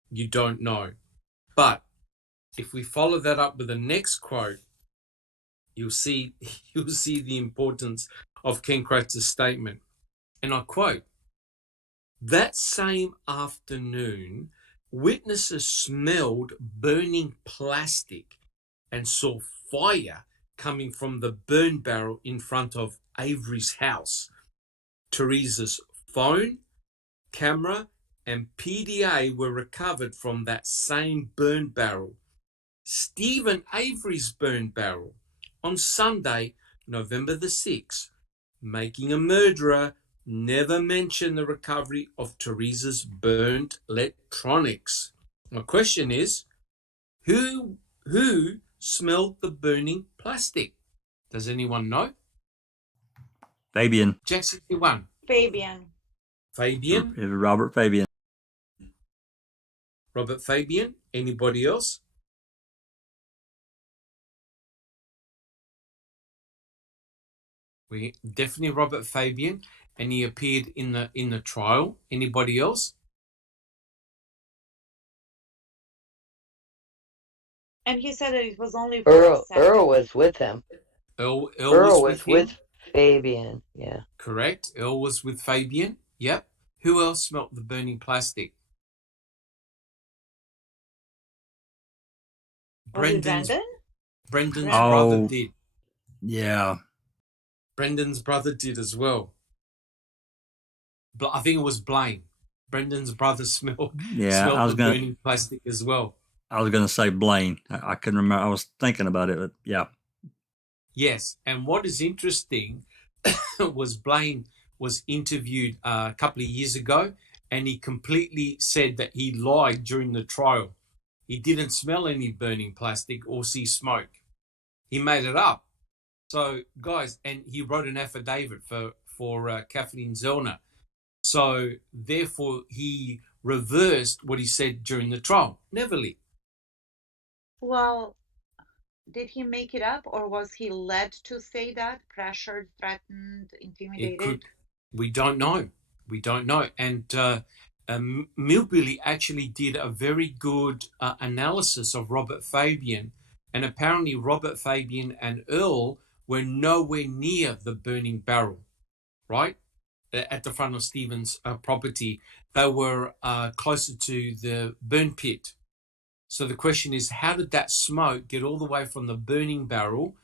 You don't know. But if we follow that up with the next quote, you'll see the importance of Ken Kratz's statement. And I quote, that same afternoon, witnesses smelled burning plastic and saw fire coming from the burn barrel in front of Avery's house. Teresa's phone, camera, and PDA were recovered from that same burn barrel. Stephen Avery's burn barrel on Sunday, November the 6th, Making a Murderer never mentioned the recovery of Teresa's burnt electronics. My question is, who smelled the burning plastic? Does anyone know? Fabian. Jack 61. Fabian. Robert Fabian. Robert Fabian. Anybody else? We definitely Robert Fabian, and he appeared in the trial. Anybody else? And he said that it was only for a second. Earl was with him. Earl was with Fabian. Yeah. Correct. Earl was with Fabian. Yep. Who else smelt the burning plastic? Was it Brendan? Brendan's brother did. Yeah. Brendan's brother did as well. But I think it was Blaine. Brendan's brother smelled the burning plastic as well. I was going to say Blaine. I couldn't remember. I was thinking about it, but yeah. Yes, and what is interesting was Blaine was interviewed a couple of years ago, and he completely said that he lied during the trial. He didn't smell any burning plastic or see smoke. He made it up. So, guys, and he wrote an affidavit for Kathleen Zellner. So, therefore, he reversed what he said during the trial. Neverly. Well, did he make it up, or was he led to say that? Pressured, threatened, intimidated? We don't know. We don't know. And Millbilly actually did a very good analysis of Robert Fabian. And apparently Robert Fabian and Earl were nowhere near the burning barrel, right? At the front of Stephen's property. They were closer to the burn pit. So the question is, how did that smoke get all the way from the burning barrel,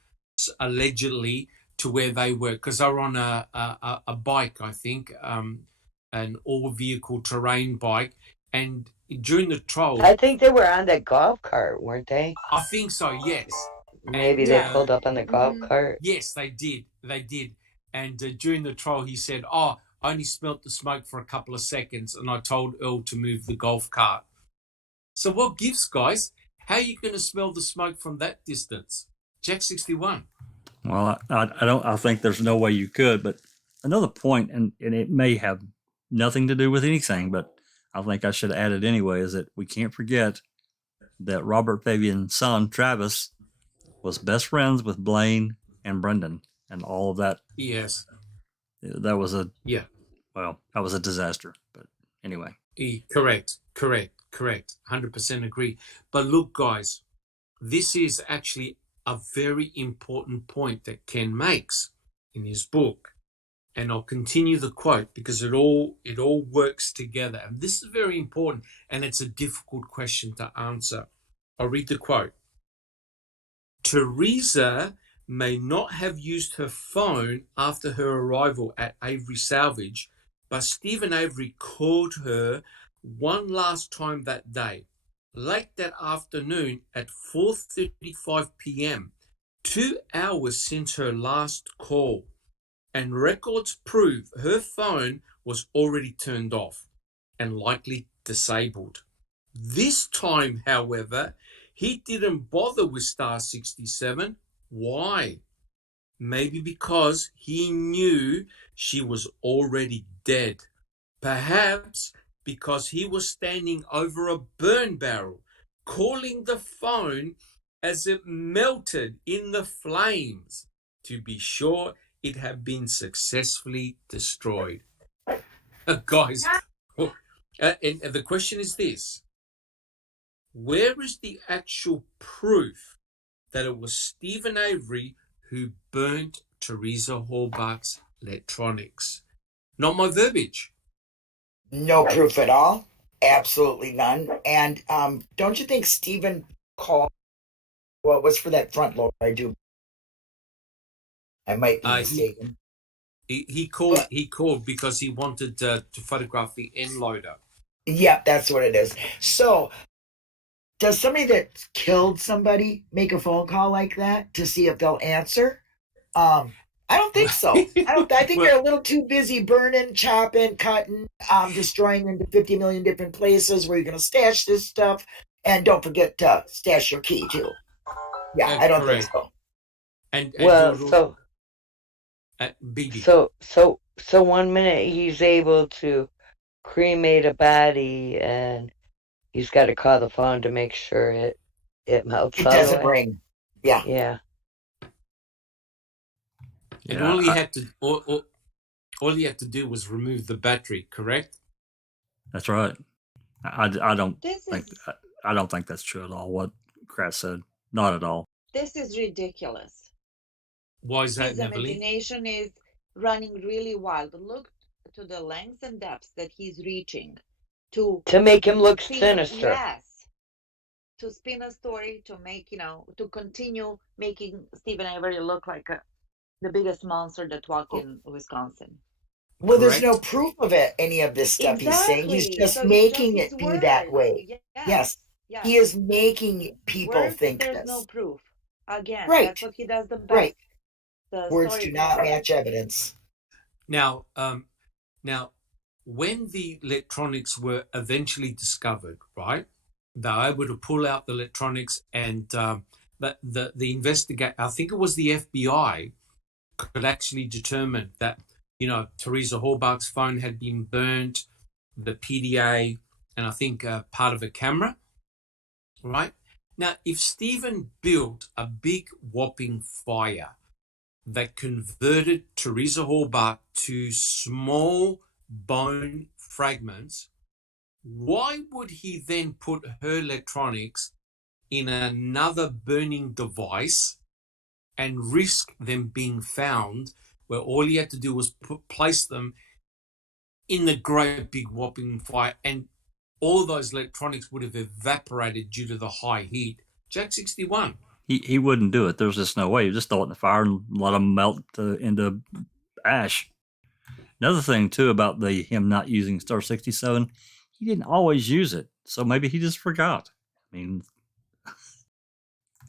allegedly, to where they were? Because they were on a bike, I think, an all-vehicle terrain bike. And during the trial... I think they were on that golf cart, weren't they? I think so, yes. Maybe they pulled up on the golf cart. Yes, they did. They did. And during the trial, he said, I only smelt the smoke for a couple of seconds, and I told Earl to move the golf cart. So what gives, guys? How are you going to smell the smoke from that distance? Jack 61. Well, I think there's no way you could, but another point, and it may have nothing to do with anything, but I think I should add it anyway, is that we can't forget that Robert Fabian's son, Travis, was best friends with Blaine and Brendan and all of that. Yes. That was that was a disaster, but anyway. Correct. 100% agree. But look, guys, this is actually a very important point that Ken makes in his book. And I'll continue the quote because it all works together. And this is very important, and it's a difficult question to answer. I'll read the quote. Teresa may not have used her phone after her arrival at Avery Salvage, but Stephen Avery called her one last time that day, late that afternoon at 4:35 p.m., 2 hours since her last call, and records prove her phone was already turned off and likely disabled. This time, however, he didn't bother with star 67. Why? Maybe because he knew she was already dead. Perhaps because he was standing over a burn barrel, calling the phone as it melted in the flames to be sure it had been successfully destroyed. Guys, and the question is this. Where is the actual proof that it was Stephen Avery who burnt Teresa Halbach's electronics? Not my verbiage. No proof at all. Absolutely none. And don't you think Stephen called? Well, it was for that front loader. I might be mistaken. He called because he wanted to photograph the end loader. Yeah, that's what it is. So, does somebody that killed somebody make a phone call like that to see if they'll answer? I don't think so. I think they're a little too busy burning, chopping, cutting, destroying into 50 million different places where you're going to stash this stuff. And don't forget to stash your key too. Yeah, I don't think so. And BB. So 1 minute he's able to cremate a body, and he's got to call the phone to make sure it melts. It doesn't ring. Yeah. Yeah. And all he had to do was remove the battery, correct? That's right. I don't think that's true at all. What Kratz said, not at all. This is ridiculous. Why is that, His imagination is running really wild. Look to the lengths and depths that he's reaching to make him look sinister. Yes. To spin a story, to make, to continue making Stephen Avery look like The biggest monster that walked in Wisconsin. Well, there's no proof of it, any of this stuff he's saying. He's just So making it's just it his be that words. way. Yes. Yes. He is making people Words, think there's this. no proof. Again, Right. that's what he does the best. Right. The Words do not match evidence. Now, when the electronics were eventually discovered, right, they were able to pull out the electronics, and the investigate, I think it was the FBI, could actually determine that, Teresa Halbach's phone had been burnt, the PDA, and I think part of a camera, right? Now, if Stephen built a big whopping fire that converted Teresa Halbach to small bone fragments, why would he then put her electronics in another burning device and risk them being found, where all he had to do was place them in the great big whopping fire, and all those electronics would have evaporated due to the high heat? Jack 61. He wouldn't do it. There's just no way. He just throw it in the fire and let them melt into ash. Another thing too about him not using Star 67, he didn't always use it, so maybe he just forgot. I mean,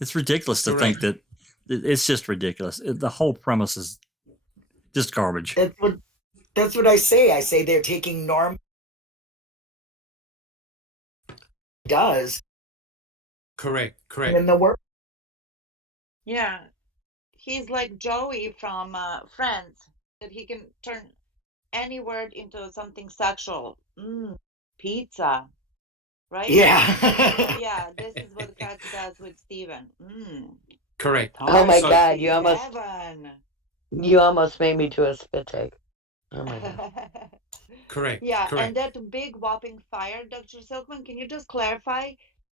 it's ridiculous to think that. It's just ridiculous. The whole premise is just garbage. That's what I say. I say they're taking norm. Does. Correct. In the work. Yeah. He's like Joey from Friends, that he can turn any word into something sexual. Pizza. Right? Yeah. Yeah, this is what Kat does with Stephen. Correct. Oh my God, you almost made me do a spit take. Oh my God. Correct. Yeah, correct. And that big whopping fire, Dr. Silkman, can you just clarify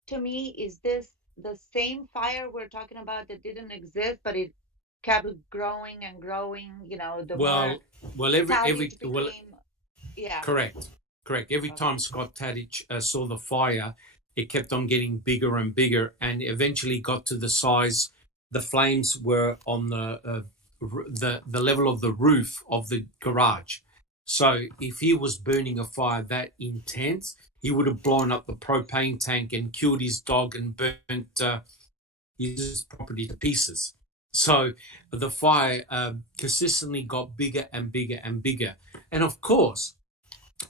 to me, is this the same fire we're talking about that didn't exist, but it kept growing and growing, yeah. Correct. Every time Scott Tadich saw the fire, it kept on getting bigger and bigger, and eventually got to the size. The flames were on the level of the roof of the garage. So if he was burning a fire that intense, he would have blown up the propane tank and killed his dog and burnt his property to pieces. So the fire consistently got bigger and bigger and bigger. And of course,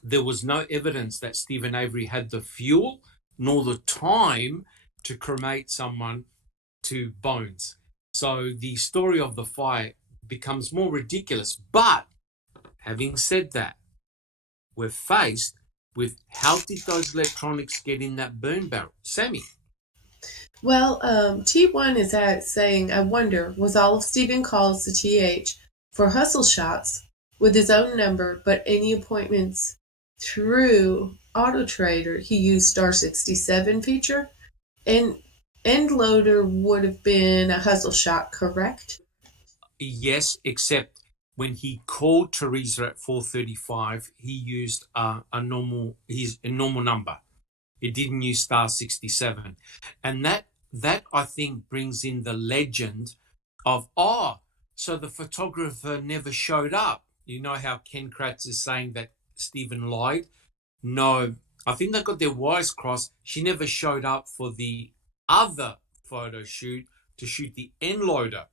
there was no evidence that Stephen Avery had the fuel nor the time to cremate someone to bones. So the story of the fire becomes more ridiculous. But having said that, we're faced with, how did those electronics get in that burn barrel? Sammy? Well, T1 is saying, I wonder, was all of Stephen calls to TH for hustle shots with his own number, but any appointments through AutoTrader, he used Star 67 feature? And end loader would have been a hustle shot, correct? Yes, except when he called Teresa at 4:35, he used a normal number. It didn't use Star 67, and that I think brings in the legend of, so the photographer never showed up. You know how Ken Kratz is saying that Stephen lied? No, I think they got their wires crossed. She never showed up for the other photo shoot to shoot the end loader,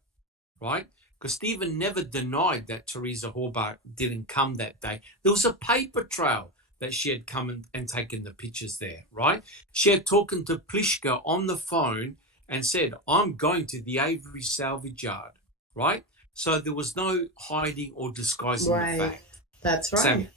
right? Because Stephen never denied that Teresa Halbach didn't come that day. There was a paper trail that she had come and taken the pictures there, right? She had talked to Plishka on the phone and said, I'm going to the Avery salvage yard, right? So there was no hiding or disguising the fact. That's right.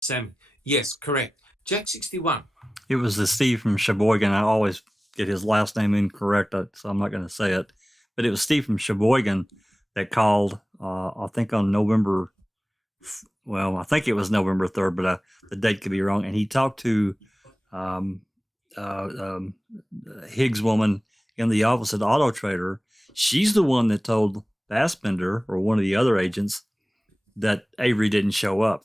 Sammy. Yes, correct. Jack 61. It was the Steve from Sheboygan. I always get his last name incorrect, so I'm not going to say it. But it was Steve from Sheboygan that called, I think on November, I think it was November 3rd, but the date could be wrong. And he talked to Higgs woman in the office at AutoTrader. She's the one that told Fassbender, or one of the other agents, that Avery didn't show up.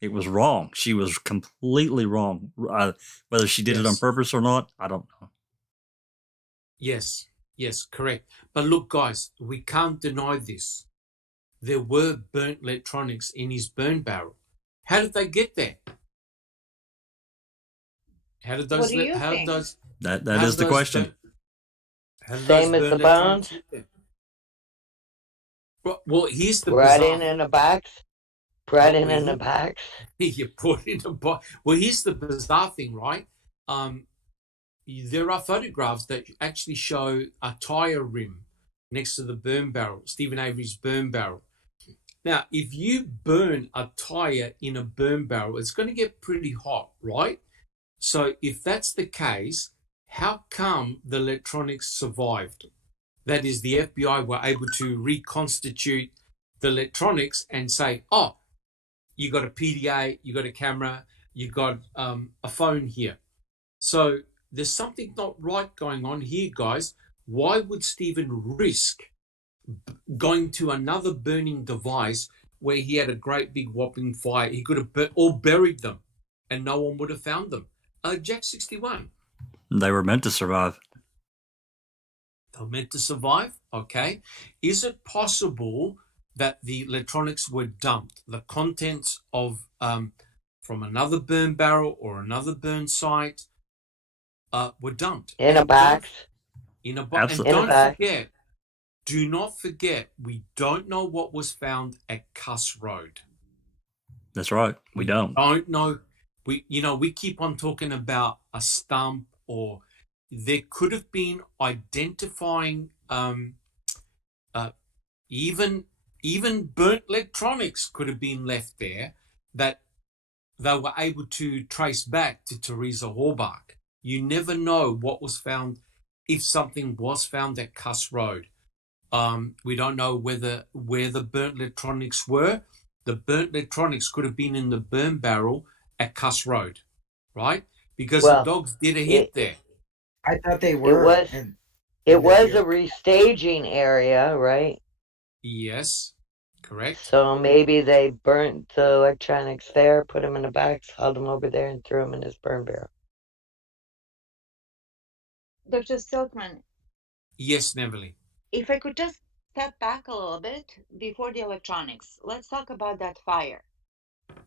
It was wrong. She was completely wrong. Whether she did it on purpose or not, I don't know. Yes. Yes, correct. But look, guys, we can't deny this. There were burnt electronics in his burn barrel. How did they get there? How did those? What do you How did think? those? That how is did the those question. how did Same those as the burnt electronics bones? get there? Well, here's the Brought bizarre. in a box? Brought in a box? You put in a box. Well, here's the bizarre thing, right? There are photographs that actually show a tire rim next to the burn barrel, Stephen Avery's burn barrel. Now, if you burn a tire in a burn barrel, it's going to get pretty hot, right? So if that's the case, how come the electronics survived? That is, the FBI were able to reconstitute the electronics and say, oh, you got a PDA, you got a camera, you got a phone here. So there's something not right going on here, guys. Why would Stephen risk going to another burning device where he had a great big whopping fire? He could have all buried them and no one would have found them. Jack 61. They were meant to survive. They were meant to survive? Okay. Is it possible that the electronics were dumped, the contents of from another burn barrel or another burn site were dumped In a box? In a box. And do not forget, we don't know what was found at Cuss Road. That's right. We don't know. We keep on talking about a stump, or there could have been identifying even burnt electronics could have been left there that they were able to trace back to Teresa Hawbuck. You never know what was found, if something was found at Cuss Road. We don't know where the burnt electronics were. The burnt electronics could have been in the burn barrel at Cuss Road, right? Because the dogs did a hit there. I thought they were. It was a restaging area, right? Yes, correct. So maybe they burnt the electronics there, put them in a box, hauled them over there, and threw them in his burn barrel. Dr. Silkman. Yes, Neverly. If I could just step back a little bit before the electronics, let's talk about that fire.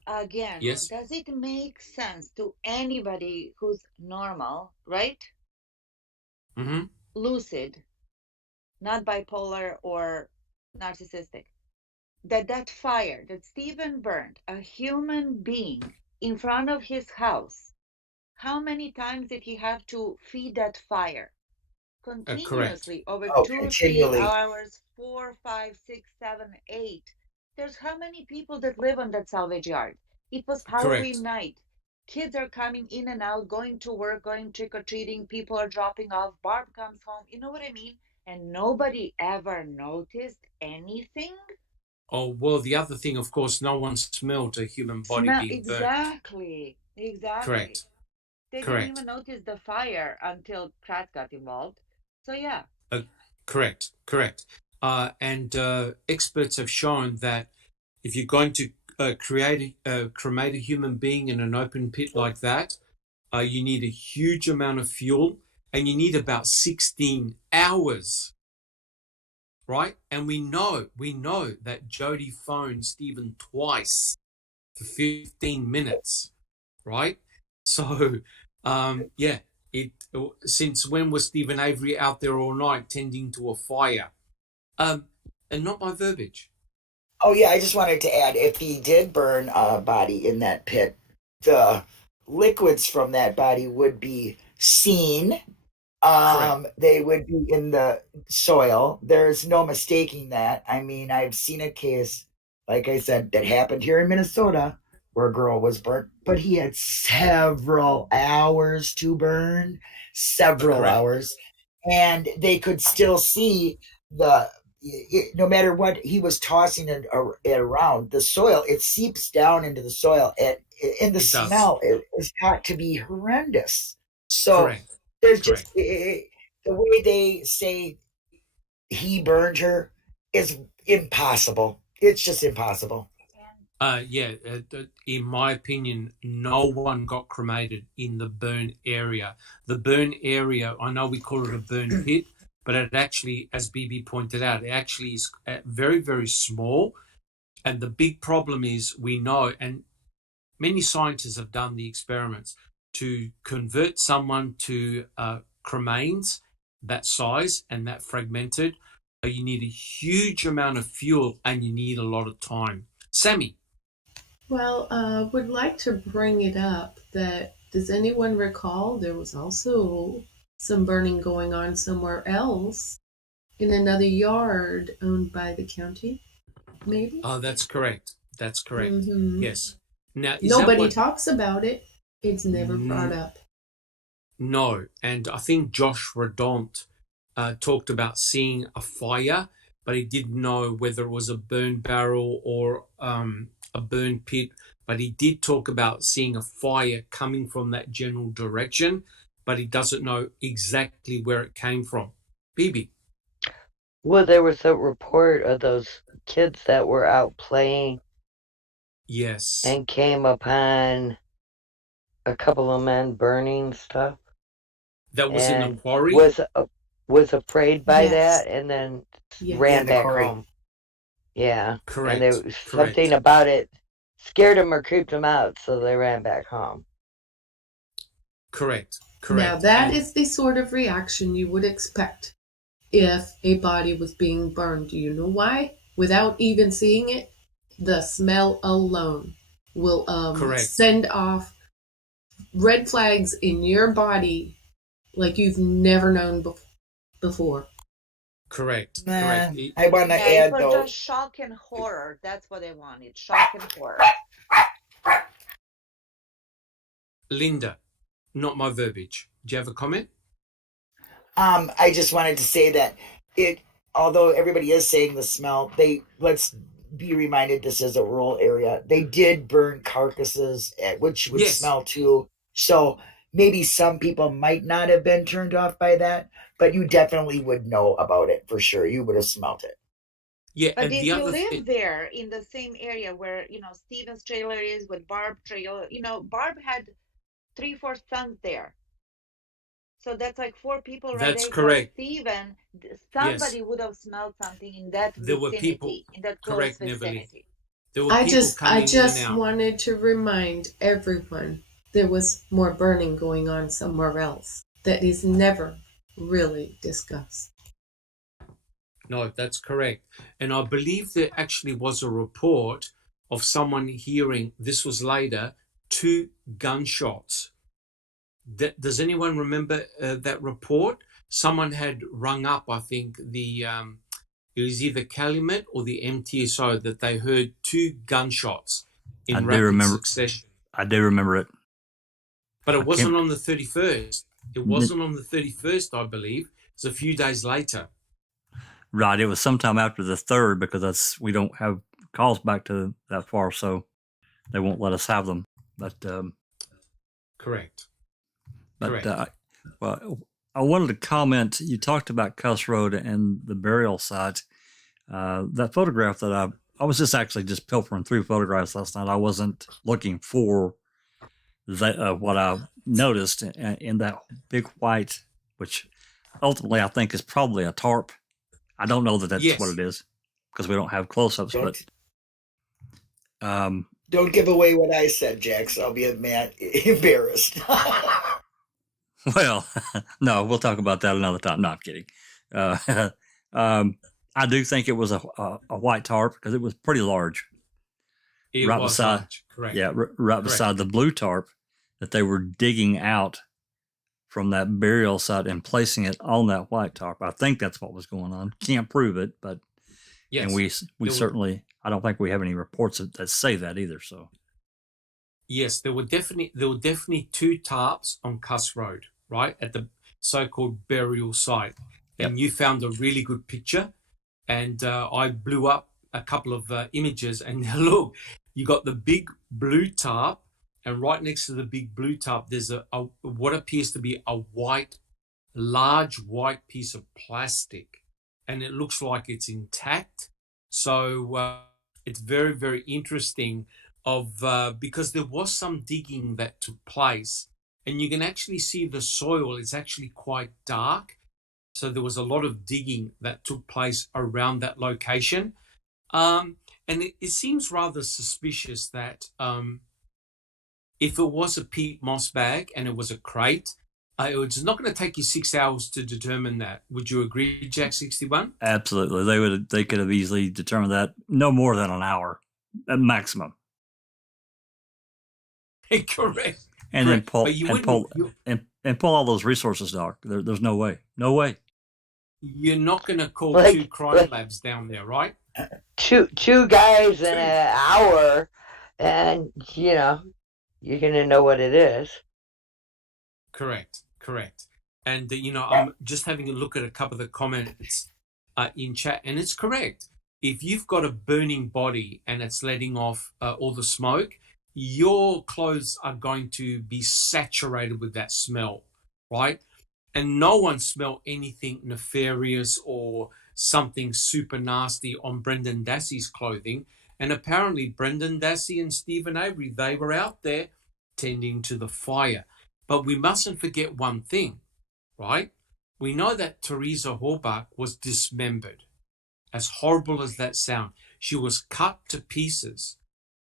Again, yes. Does it make sense to anybody who's normal, right? Mm-hmm. Lucid, not bipolar or narcissistic, that fire that Stephen burned a human being in front of his house, how many times did he have to feed that fire? Continuously, over 2, 3 hours, 4, 5, 6, 7, 8. There's how many people that live on that salvage yard? It was Halloween night. Kids are coming in and out, going to work, going trick-or-treating. People are dropping off. Barb comes home. You know what I mean? And nobody ever noticed anything? Oh, well, the other thing, of course, no one smelled a human body being burnt. Exactly. Correct. They didn't even notice the fire until Pratt got involved. So, yeah. Correct. And experts have shown that if you're going to cremate a human being in an open pit like that, you need a huge amount of fuel, and you need about 16 hours, right? And we know that Jody phoned Stephen twice for 15 minutes, right? So, since when was Stephen Avery out there all night tending to a fire? And not my verbiage. Oh, yeah, I just wanted to add, if he did burn a body in that pit, the liquids from that body would be seen. They would be in the soil. There's no mistaking that. I mean, I've seen a case, like I said, that happened here in Minnesota where a girl was burnt, but he had several hours to burn, hours, and they could still see no matter what he was tossing it around, the soil, it seeps down into the soil, and the smell has got to be horrendous. So there's just the way they say he burned her is impossible. It's just impossible. In my opinion, no one got cremated in the burn area. The burn area, I know we call it a burn pit, but it actually, as BB pointed out, it actually is very, very small. And the big problem is, we know, and many scientists have done the experiments, to convert someone to cremains that size and that fragmented, you need a huge amount of fuel and you need a lot of time. Sammy. Well, would like to bring it up that, does anyone recall there was also some burning going on somewhere else in another yard owned by the county, maybe? Oh, that's correct. That's correct. Mm-hmm. Yes. Now, nobody talks about it. It's never brought up. No, and I think Josh Redont talked about seeing a fire, but he didn't know whether it was a burn barrel or a burn pit. But he did talk about seeing a fire coming from that general direction, but he doesn't know exactly where it came from. Bibi. Well, there was a report of those kids that were out playing. Yes. And came upon a couple of men burning stuff. That was in the quarry? Was afraid by that and then ran back home. Yeah. Correct. And there was something about it scared them or creeped them out, so they ran back home. Correct. Now that is the sort of reaction you would expect if a body was being burned. Do you know why? Without even seeing it, the smell alone will send off red flags in your body like you've never known before. Correct. Man, correct. I want to add, it was though. just shock and horror. That's what they wanted. Shock and horror. Linda, not my verbiage. Do you have a comment? I just wanted to say that although everybody is saying the smell, let's be reminded this is a rural area. They did burn carcasses, which would smell too. So maybe some people might not have been turned off by that, but you definitely would know about it for sure. You would have smelled it. Yeah, but if you live there in the same area where, Steven's trailer is with Barb trailer, Barb had 3-4 sons there. So that's like 4 people right there. That's correct. Steven, somebody would have smelled something in that vicinity, were people, in that close correct, vicinity. There were I people just wanted to remind everyone there was more burning going on somewhere else that is never really discussed. No, that's correct. And I believe there actually was a report of someone hearing, this was later, 2 gunshots. Does anyone remember that report? Someone had rung up, I think, it was either Calumet or the MTSO, that they heard 2 gunshots in rapid succession. I do remember it. But it wasn't on the 31st. It wasn't on the 31st, I believe. It was a few days later. Right. It was sometime after the 3rd, because we don't have calls back to that far, so they won't let us have them. But correct. But well, I wanted to comment. You talked about Cuss Road and the burial site. That photograph that I was just pilfering through photographs last night. I wasn't looking for what I noticed in that big white, which ultimately I think is probably a tarp. I don't know that that's what it is because we don't have close-ups. But don't give away what I said, Jax. I'll be embarrassed. Well, no, we'll talk about that another time. No, I'm kidding. I do think it was a white tarp because it was pretty large. It was beside, large, correct. Yeah, right beside the blue tarp that they were digging out from that burial site and placing it on that white tarp. I think that's what was going on. Can't prove it, but yes, and we certainly, I don't think we have any reports that say that either. So yes, there were definitely 2 tarps on Cuss Road, right at the so-called burial site, and you found a really good picture, and I blew up a couple of images, and look, you got the big blue tarp, and right next to the big blue tarp, there's a what appears to be a large white piece of plastic, and it looks like it's intact. So it's very, very interesting because there was some digging that took place, and you can actually see the soil is actually quite dark. So there was a lot of digging that took place around that location. And it seems rather suspicious that if it was a peat moss bag and it was a crate, it's not going to take you 6 hours to determine that. Would you agree, Jack 61? Absolutely. They could have easily determined that no more than an hour at maximum. Correct. And then pull all those resources, Doc. There's no way. No way. You're not going to call 2 crime labs down there, right? Two guys in an hour, and you're going to know what it is. Correct. And I'm just having a look at a couple of the comments in chat, and it's correct. If you've got a burning body and it's letting off all the smoke, your clothes are going to be saturated with that smell, right? And no one smelled anything nefarious or something super nasty on Brendan Dassey's clothing. And apparently Brendan Dassey and Stephen Avery, they were out there tending to the fire. But we mustn't forget one thing, right? We know that Teresa Horbach was dismembered. As horrible as that sounds, she was cut to pieces.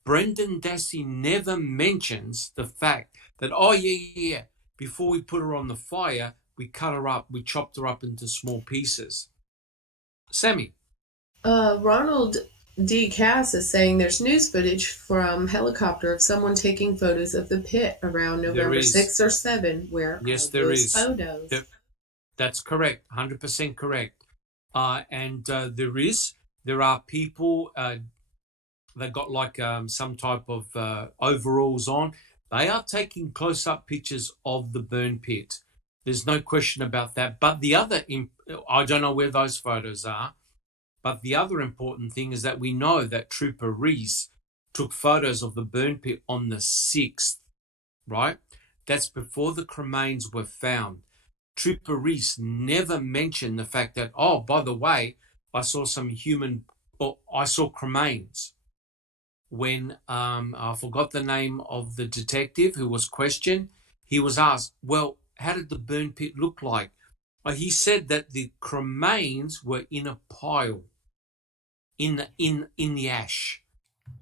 Brendan Dassey never mentions the fact that, before we put her on the fire, we cut her up, we chopped her up into small pieces. Sammy? Ronald D. Cass is saying there's news footage from helicopter of someone taking photos of the pit around November 6 or 7. Where yes, are there those is photos? That's correct, 100% correct. And there are people that got like some type of overalls on. They are taking close-up pictures of the burn pit. There's no question about that. But the other, I don't know where those photos are, but the other important thing is that we know that Trooper Reese took photos of the burn pit on the 6th, right? That's before the cremains were found. Trooper Reese never mentioned the fact that, by the way, I saw I saw cremains. When I forgot the name of the detective who was questioned, he was asked, well, how did the burn pit look like? He said that the cremains were in a pile, in the ash.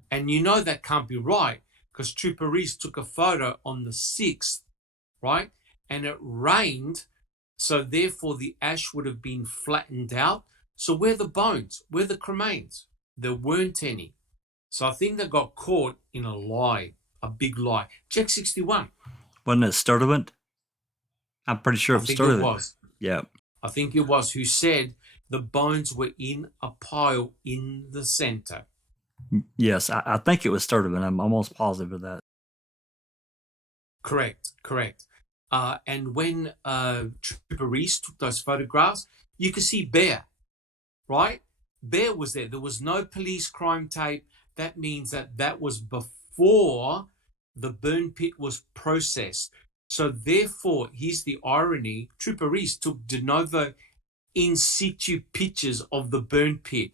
And that can't be right, because Trooper Reese took a photo on the 6th, right? And it rained, so therefore the ash would have been flattened out. So where are the bones? Where are the cremains? There weren't any. So I think they got caught in a lie, a big lie. Check 61. Wasn't it Sturdivant? I'm pretty sure it was. Yeah. I think it was who said the bones were in a pile in the center. Yes, I think it was Sturdivant. I'm almost positive of that. Correct. And when Trooper Reese took those photographs, you could see Bear, right? Bear was there. There was no police crime tape. That means that was before the burn pit was processed. So therefore, here's the irony. Trooper Reese took de novo in situ pictures of the burn pit.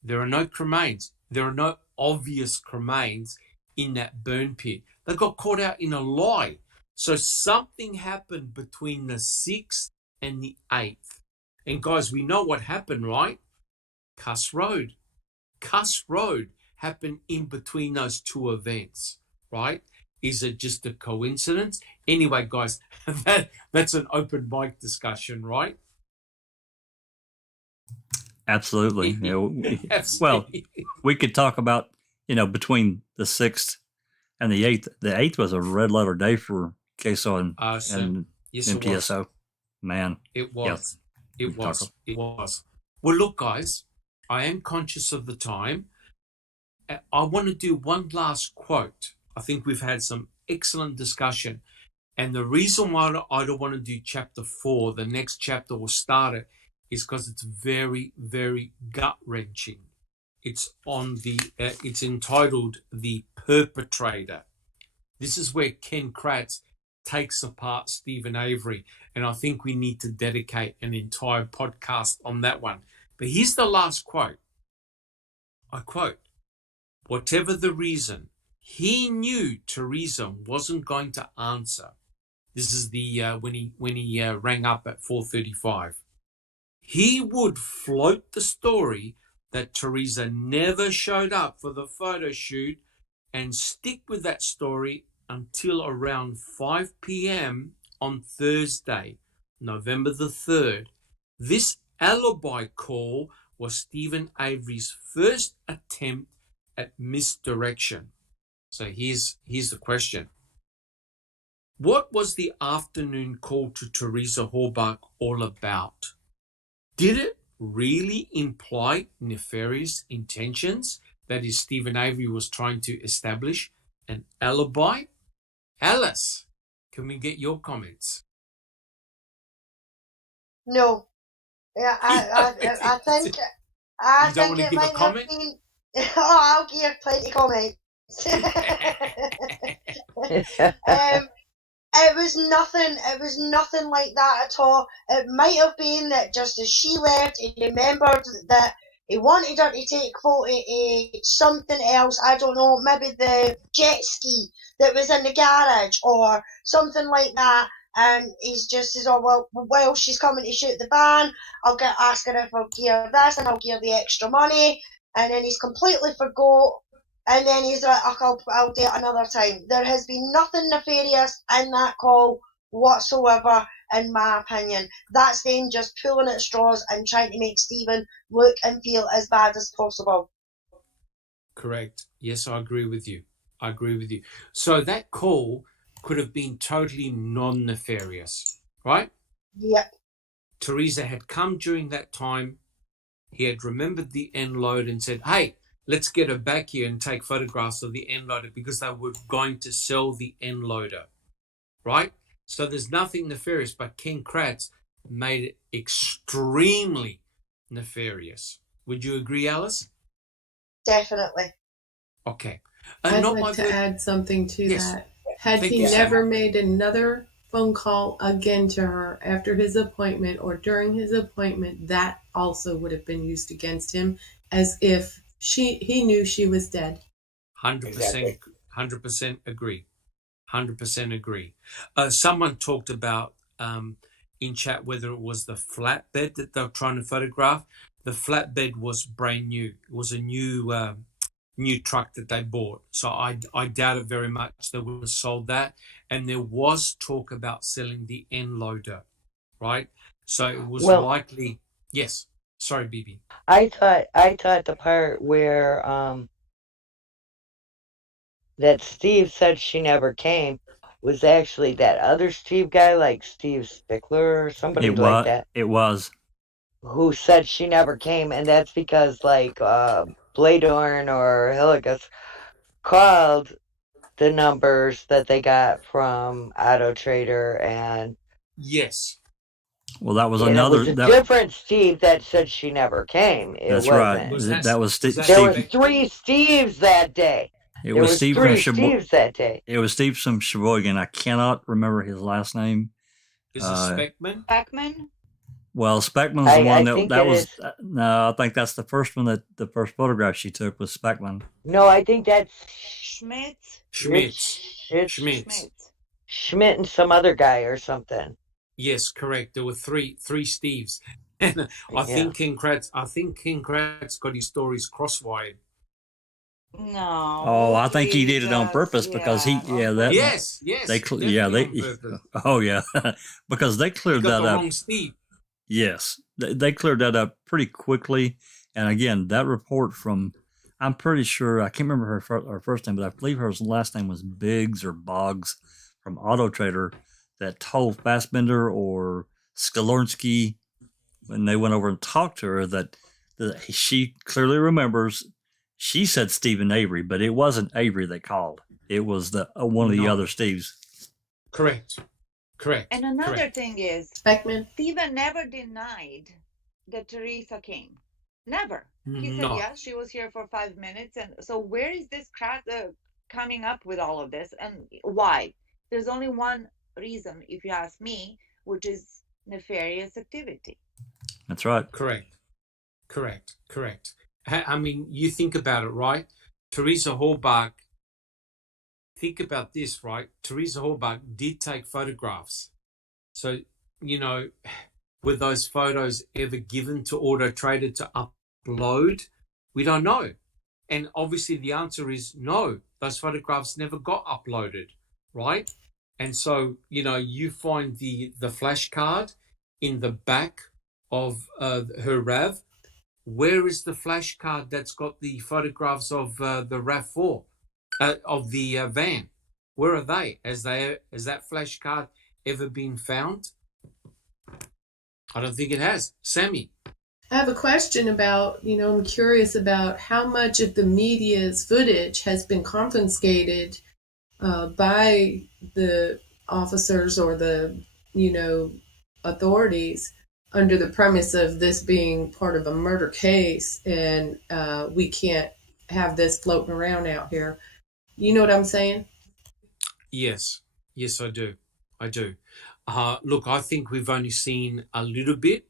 There are no cremains. There are no obvious cremains in that burn pit. They got caught out in a lie. So something happened between the 6th and the 8th. And guys, we know what happened, right? Cuss Road happened in between those two events, right? Is it just a coincidence? Anyway, guys, that's an open mic discussion, right? Absolutely. Absolutely. Well, we could talk about, between the 6th and the 8th. The 8th was a red letter day for CASO and MTSO. Man. It was. Yeah. It was. Well, look, guys, I am conscious of the time. I want to do one last quote. I think we've had some excellent discussion. And the reason why I don't want to do chapter 4, the next chapter will start it, is because it's very, very gut-wrenching. It's it's entitled The Perpetrator. This is where Ken Kratz takes apart Stephen Avery. And I think we need to dedicate an entire podcast on that one. But here's the last quote. I quote, "Whatever the reason, he knew Teresa wasn't going to answer." This is the when he rang up at 4:35. he would float the story that Teresa never showed up for the photo shoot and stick with that story until around 5 p.m. on Thursday, November the 3rd. This alibi call was Stephen Avery's first attempt at misdirection. So here's the question. What was the afternoon call to Teresa Horbach all about? Did it really imply nefarious intentions? That is, Stephen Avery was trying to establish an alibi? Alice, can we get your comments? No. Yeah, I think it might have been. Oh, I'll give plenty comments. It was nothing like that at all. It might have been that just as she left, he remembered that he wanted her to take photo of something else. I don't know, maybe the jet ski that was in the garage or something like that. And he's just says, oh, well, she's coming to shoot the van. I'll ask her if I'll gear this and I'll gear the extra money. And then he's completely forgot. And then he's like, I'll do it another time. There has been nothing nefarious in that call whatsoever, in my opinion. That's them just pulling at straws and trying to make Stephen look and feel as bad as possible. Correct. Yes, I agree with you. So that call could have been totally non-nefarious, right? Yep. Teresa had come during that time. He had remembered the end load and said, hey, let's get her back here and take photographs of the end loader because they were going to sell the end loader, right? So there's nothing nefarious, but Ken Kratz made it extremely nefarious. Would you agree, Alice? Definitely. Okay. I'd like to add something to that. Had he never made another phone call again to her after his appointment or during his appointment, that also would have been used against him as if he knew she was dead. 100%, 100% agree. 100% agree. Someone talked about in chat whether it was the flatbed that they were trying to photograph. The flatbed was brand new. It was a new truck that they bought. So I doubt it very much they would have sold that. And there was talk about selling the end loader, right? So it was likely. Yes. Sorry, Bibi. I thought the part where that Steve said she never came was actually that other Steve guy, like Steve Stickler or somebody like that. It was. Who said she never came, and that's because like Bladorn or Hilligus called the numbers that they got from Auto Trader and yes. Well, that was another. It was a different Steve that said she never came. That's right. That was Steve. There were 3 Steves that day. There was Steve 3 Steves that day. It was Steve from Sheboygan. I cannot remember his last name. Is it Speckman? Speckman? Well, Speckman's the one that was. No, I think that's the first one the first photograph she took was Speckman. No, I think that's Schmidt. Schmidt and some other guy or something. Yes, correct. There were three Steves, and I think King Kratz got his stories crosswired. No. Oh, I think he did it on purpose because yes. Oh yeah, because they cleared that up. Wrong Steve. Yes, they cleared that up pretty quickly, and again, that report from. I'm pretty sure I can't remember her first name, but I believe her last name was Biggs or Boggs from Auto Trader. That told Fassbender or Skolornsky when they went over and talked to her that she clearly remembers. She said Stephen Avery, but it wasn't Avery that called. It was one of the other Steves. Correct. And another thing is, Speckman. Stephen never denied that Teresa came. Never. He said, yes, she was here for 5 minutes. And so where is this coming up with all of this? And why? There's only one reason, if you ask me, which is nefarious activity. That's right. Correct. I mean, you think about it, right? Teresa Horbach, think about this, right? Teresa Horbach did take photographs. So, were those photos ever given to Auto Trader to upload? We don't know. And obviously the answer is no. Those photographs never got uploaded, right? And so, you find the flashcard in the back of her RAV. Where is the flashcard that's got the photographs of the RAV4, of the van? Where are they? Has that flashcard ever been found? I don't think it has. Sammy? I have a question about, I'm curious about how much of the media's footage has been confiscated by the officers or the, authorities under the premise of this being part of a murder case, and we can't have this floating around out here. You know what I'm saying? Yes, I do. Look, I think we've only seen a little bit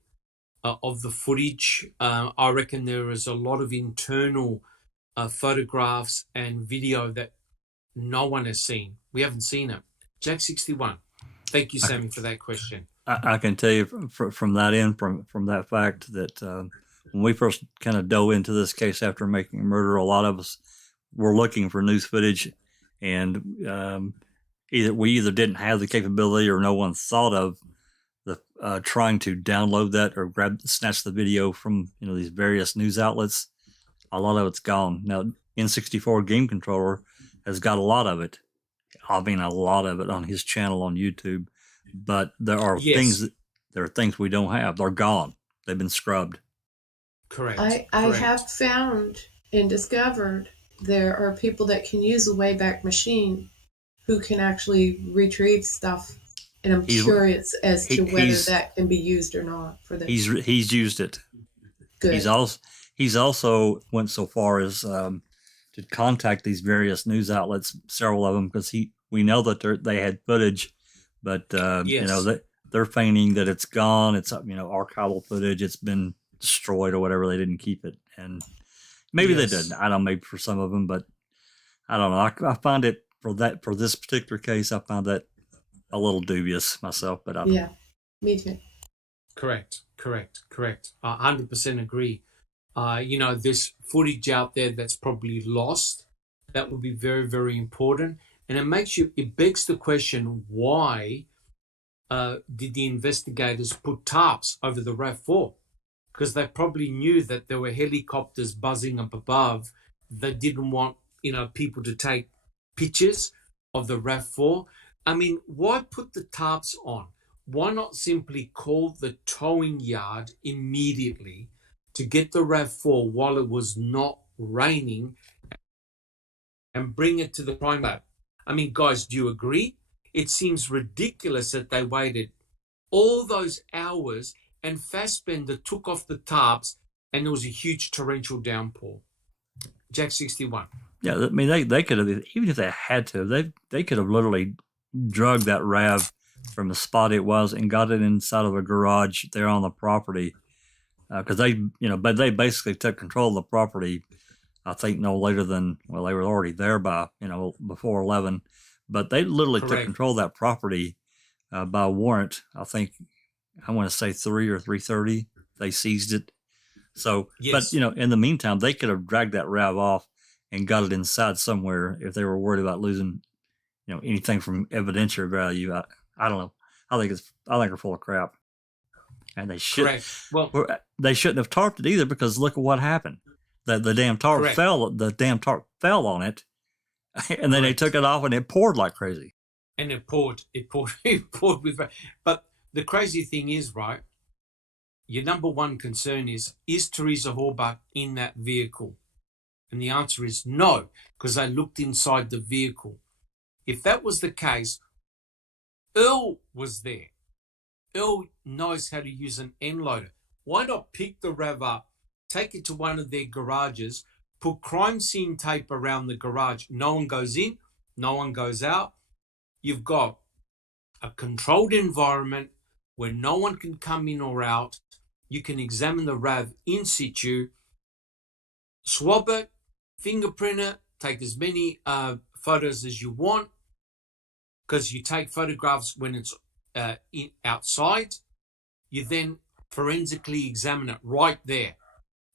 of the footage. I reckon there is a lot of internal photographs and video that no one has seen. We haven't seen it. Jack 61. Thank you, Sammy, for that question. I can tell you from that end, from that fact that when we first kind of dove into this case after making a murder, a lot of us were looking for news footage, and either didn't have the capability or no one thought of the trying to download that or snatch the video from these various news outlets. A lot of it's gone now. N64 Game Controller has got a lot of it. I mean, a lot of it on his channel on YouTube. But there are things we don't have. They're gone. They've been scrubbed. Correct. I have found and discovered there are people that can use a Wayback Machine who can actually retrieve stuff, and I'm curious as to whether that can be used or not for this. He's used it. Good. He's also went so far as to contact these various news outlets, several of them, because we know that they had footage. But, they're feigning that it's gone. It's, archival footage. It's been destroyed or whatever. They didn't keep it. And maybe they didn't. I don't know, maybe for some of them, but I don't know. I find it for this particular case, I found that a little dubious myself, but yeah, me too. Correct. 100% agree. There's footage out there that's probably lost. That would be very, very important. And it begs the question, why did the investigators put tarps over the RAV4? Because they probably knew that there were helicopters buzzing up above. They didn't want, people to take pictures of the RAV4. I mean, why put the tarps on? Why not simply call the towing yard immediately to get the RAV4 while it was not raining and bring it to the crime lab? I mean, guys, do you agree? It seems ridiculous that they waited all those hours and Fassbender took off the tarps and there was a huge torrential downpour. Jack 61. Yeah, I mean, they could have, even if they had to, they could have literally drugged that RAV from the spot it was and got it inside of a garage there on the property. Because they basically took control of the property, I think no later than, they were already there by, before 11. But they literally took control of that property by warrant. I think, I want to say 3 or 3:30, they seized it. So, yes. But, in the meantime, they could have dragged that RAV off and got it inside somewhere if they were worried about losing, anything from evidentiary value. I don't know. I think they're full of crap. And they should. Well, they shouldn't have tarped it either, because look at what happened. The damn tarp fell. The damn tarp fell on it, and then they took it off, and it poured like crazy. And it poured with. But the crazy thing is, right? Your number one concern is Teresa Horbach in that vehicle? And the answer is no, because I looked inside the vehicle. If that was the case, Earl was there. Earl knows how to use an end loader. Why not pick the RAV up, take it to one of their garages, put crime scene tape around the garage? No one goes in, no one goes out. You've got a controlled environment where no one can come in or out. You can examine the RAV in situ, swab it, fingerprint it, take as many photos as you want, because you take photographs when it's outside. You then forensically examine it right there.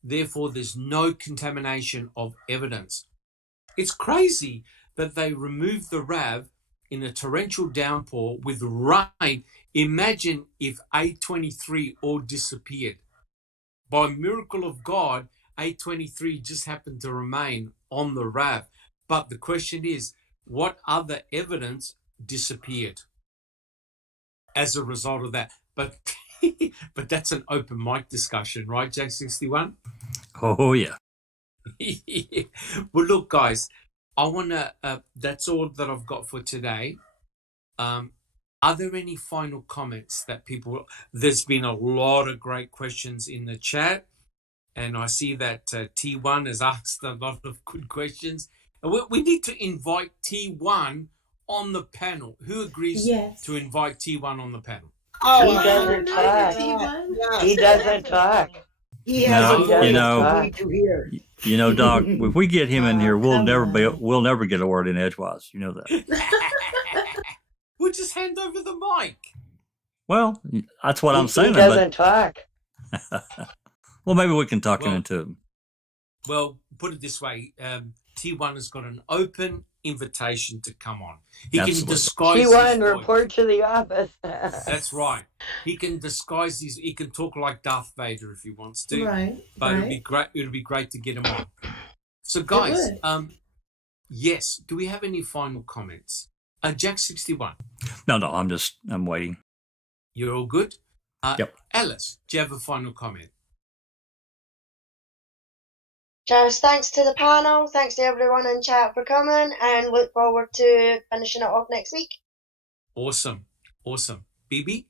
Therefore, there's no contamination of evidence. It's crazy that they removed the RAV in a torrential downpour with rain. Imagine if A23 all disappeared. By miracle of God, A23 just happened to remain on the RAV. But the question is, what other evidence disappeared as a result of that? But but that's an open mic discussion, right, Jack 61? Oh, yeah. Well, look, guys, I want to, that's all that I've got for today. Are there any final comments that people, there's been a lot of great questions in the chat, and I see that T1 has asked a lot of good questions. And we need to invite T1 on the panel. Who agrees to invite T1 on the panel? Oh, he doesn't talk. Yes. He doesn't talk. He has a voice we need to hear. You know, Doc, if we get him in here, we'll never get a word in edgewise. You know that. We'll just hand over the mic. Well, that's what I'm saying. He doesn't talk. Well, maybe we can talk him into him. Well, put it this way. T1 has got an open invitation to come on. He can disguise T1, report to the office. That's right. He can disguise his. He can talk like Darth Vader if he wants to. Right. But it'd be great. It'd be great to get him on. So, guys, yes. Do we have any final comments? Jack 61. No. I'm waiting. You're all good. Yep. Alice, do you have a final comment? Just thanks to the panel, thanks to everyone in chat for coming, and look forward to finishing it off next week. Awesome. BB?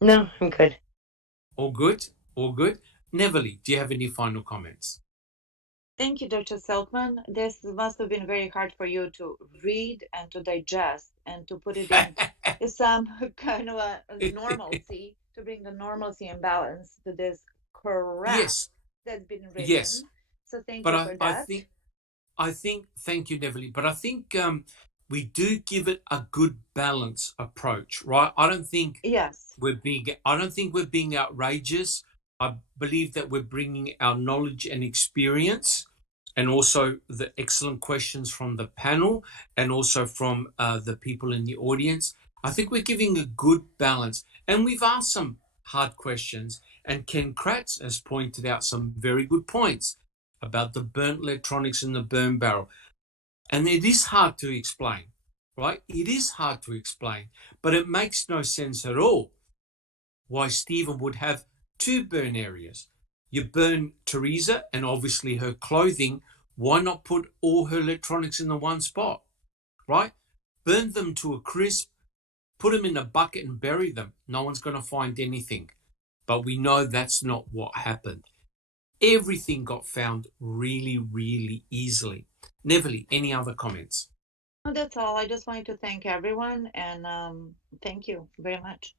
No, I'm good. All good? Neverly, do you have any final comments? Thank you, Dr. Silkman. This must have been very hard for you to read and to digest and to put it in some kind of a normalcy, to bring the normalcy and balance to this crap that's been written. Yes. So thank you for that. I think, thank you, Neverly, but I think we do give it a good balance approach, right? I don't think we're being outrageous. I believe that we're bringing our knowledge and experience, and also the excellent questions from the panel and also from the people in the audience. I think we're giving a good balance, and we've asked some hard questions, and Ken Kratz has pointed out some very good points about the burnt electronics in the burn barrel. And it is hard to explain, right? It is hard to explain, but it makes no sense at all why Stephen would have two burn areas. You burn Teresa and obviously her clothing. Why not put all her electronics in the one spot, right? Burn them to a crisp, put them in a bucket and bury them. No one's going to find anything. But we know that's not what happened. Everything got found really, really easily. Neverly, any other comments? No, that's all. I just wanted to thank everyone, and thank you very much.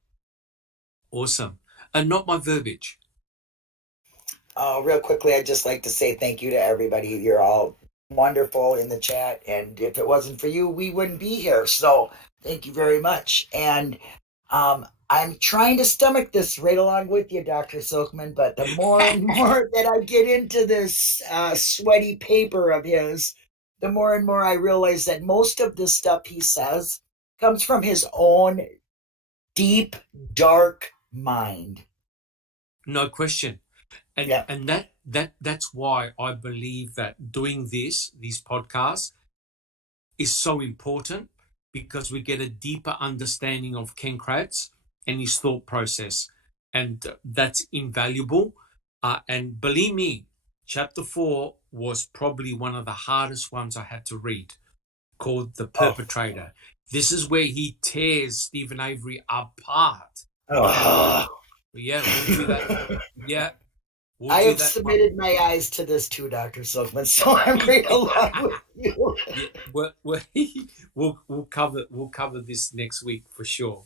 Awesome. And not my verbiage. Real quickly, I'd just like to say thank you to everybody. You're all wonderful in the chat, and if it wasn't for you, we wouldn't be here. So thank you very much. And I'm trying to stomach this right along with you, Dr. Silkman, but the more and more that I get into this sweaty paper of his, the more and more I realize that most of the stuff he says comes from his own deep, dark mind. No question. And that's why I believe that doing these podcasts is so important, because we get a deeper understanding of Ken Kratz and his thought process, and that's invaluable. And believe me, chapter 4 was probably one of the hardest ones I had to read, called The Perpetrator. This is where he tears Stephen Avery apart. Yeah, we'll do that. Yeah. I have submitted my eyes to this too, Dr. Silkman, so I'm right along with you. We'll cover this next week for sure.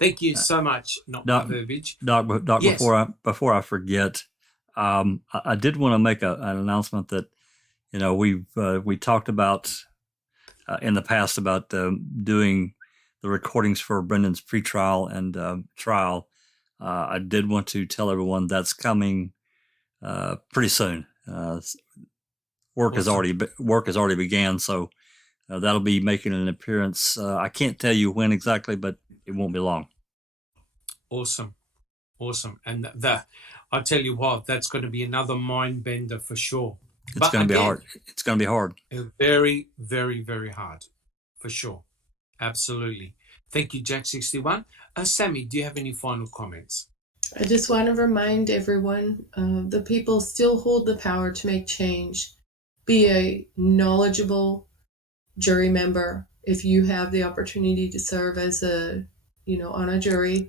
Thank you so much. Not my verbiage. Doc, yes. before I forget, I did want to make an announcement that, we talked about in the past about doing the recordings for Brendan's pretrial and trial. I did want to tell everyone that's coming pretty soon. Work has already began, so that'll be making an appearance. I can't tell you when exactly, but it won't be long. Awesome. And I tell you what, that's going to be another mind bender for sure. It's going to be hard. It's going to be hard. Very, very, very hard, for sure. Absolutely. Thank you, Jack61. Sammy, do you have any final comments? I just want to remind everyone, the people still hold the power to make change. Be a knowledgeable jury member. If you have the opportunity to serve as on a jury,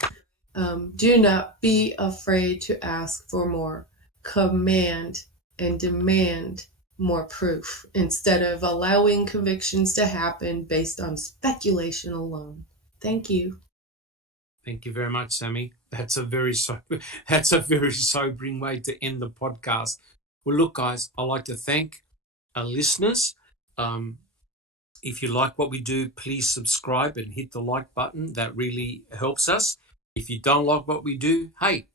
do not be afraid to ask for more. Command and demand more proof instead of allowing convictions to happen based on speculation alone. Thank you. Thank you very much, Sammy. That's a very sobering way to end the podcast. Well, look, guys, I'd like to thank our listeners. If you like what we do, please subscribe and hit the like button. That really helps us. If you don't like what we do, hey,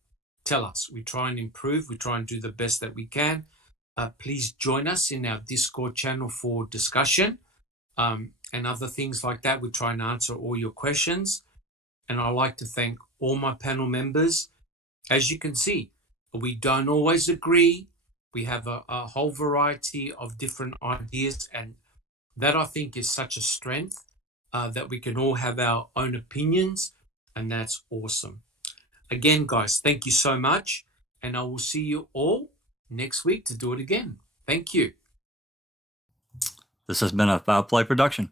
tell us. We try and improve. We try and do the best that we can. Please join us in our Discord channel for discussion and other things like that. We try and answer all your questions. And I'd like to thank all my panel members. As you can see, we don't always agree. We have a whole variety of different ideas, and that I think is such a strength that we can all have our own opinions, and that's awesome. Again, guys, thank you so much, and I will see you all next week to do it again. Thank you. This has been a Foul Play production.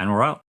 And we're out.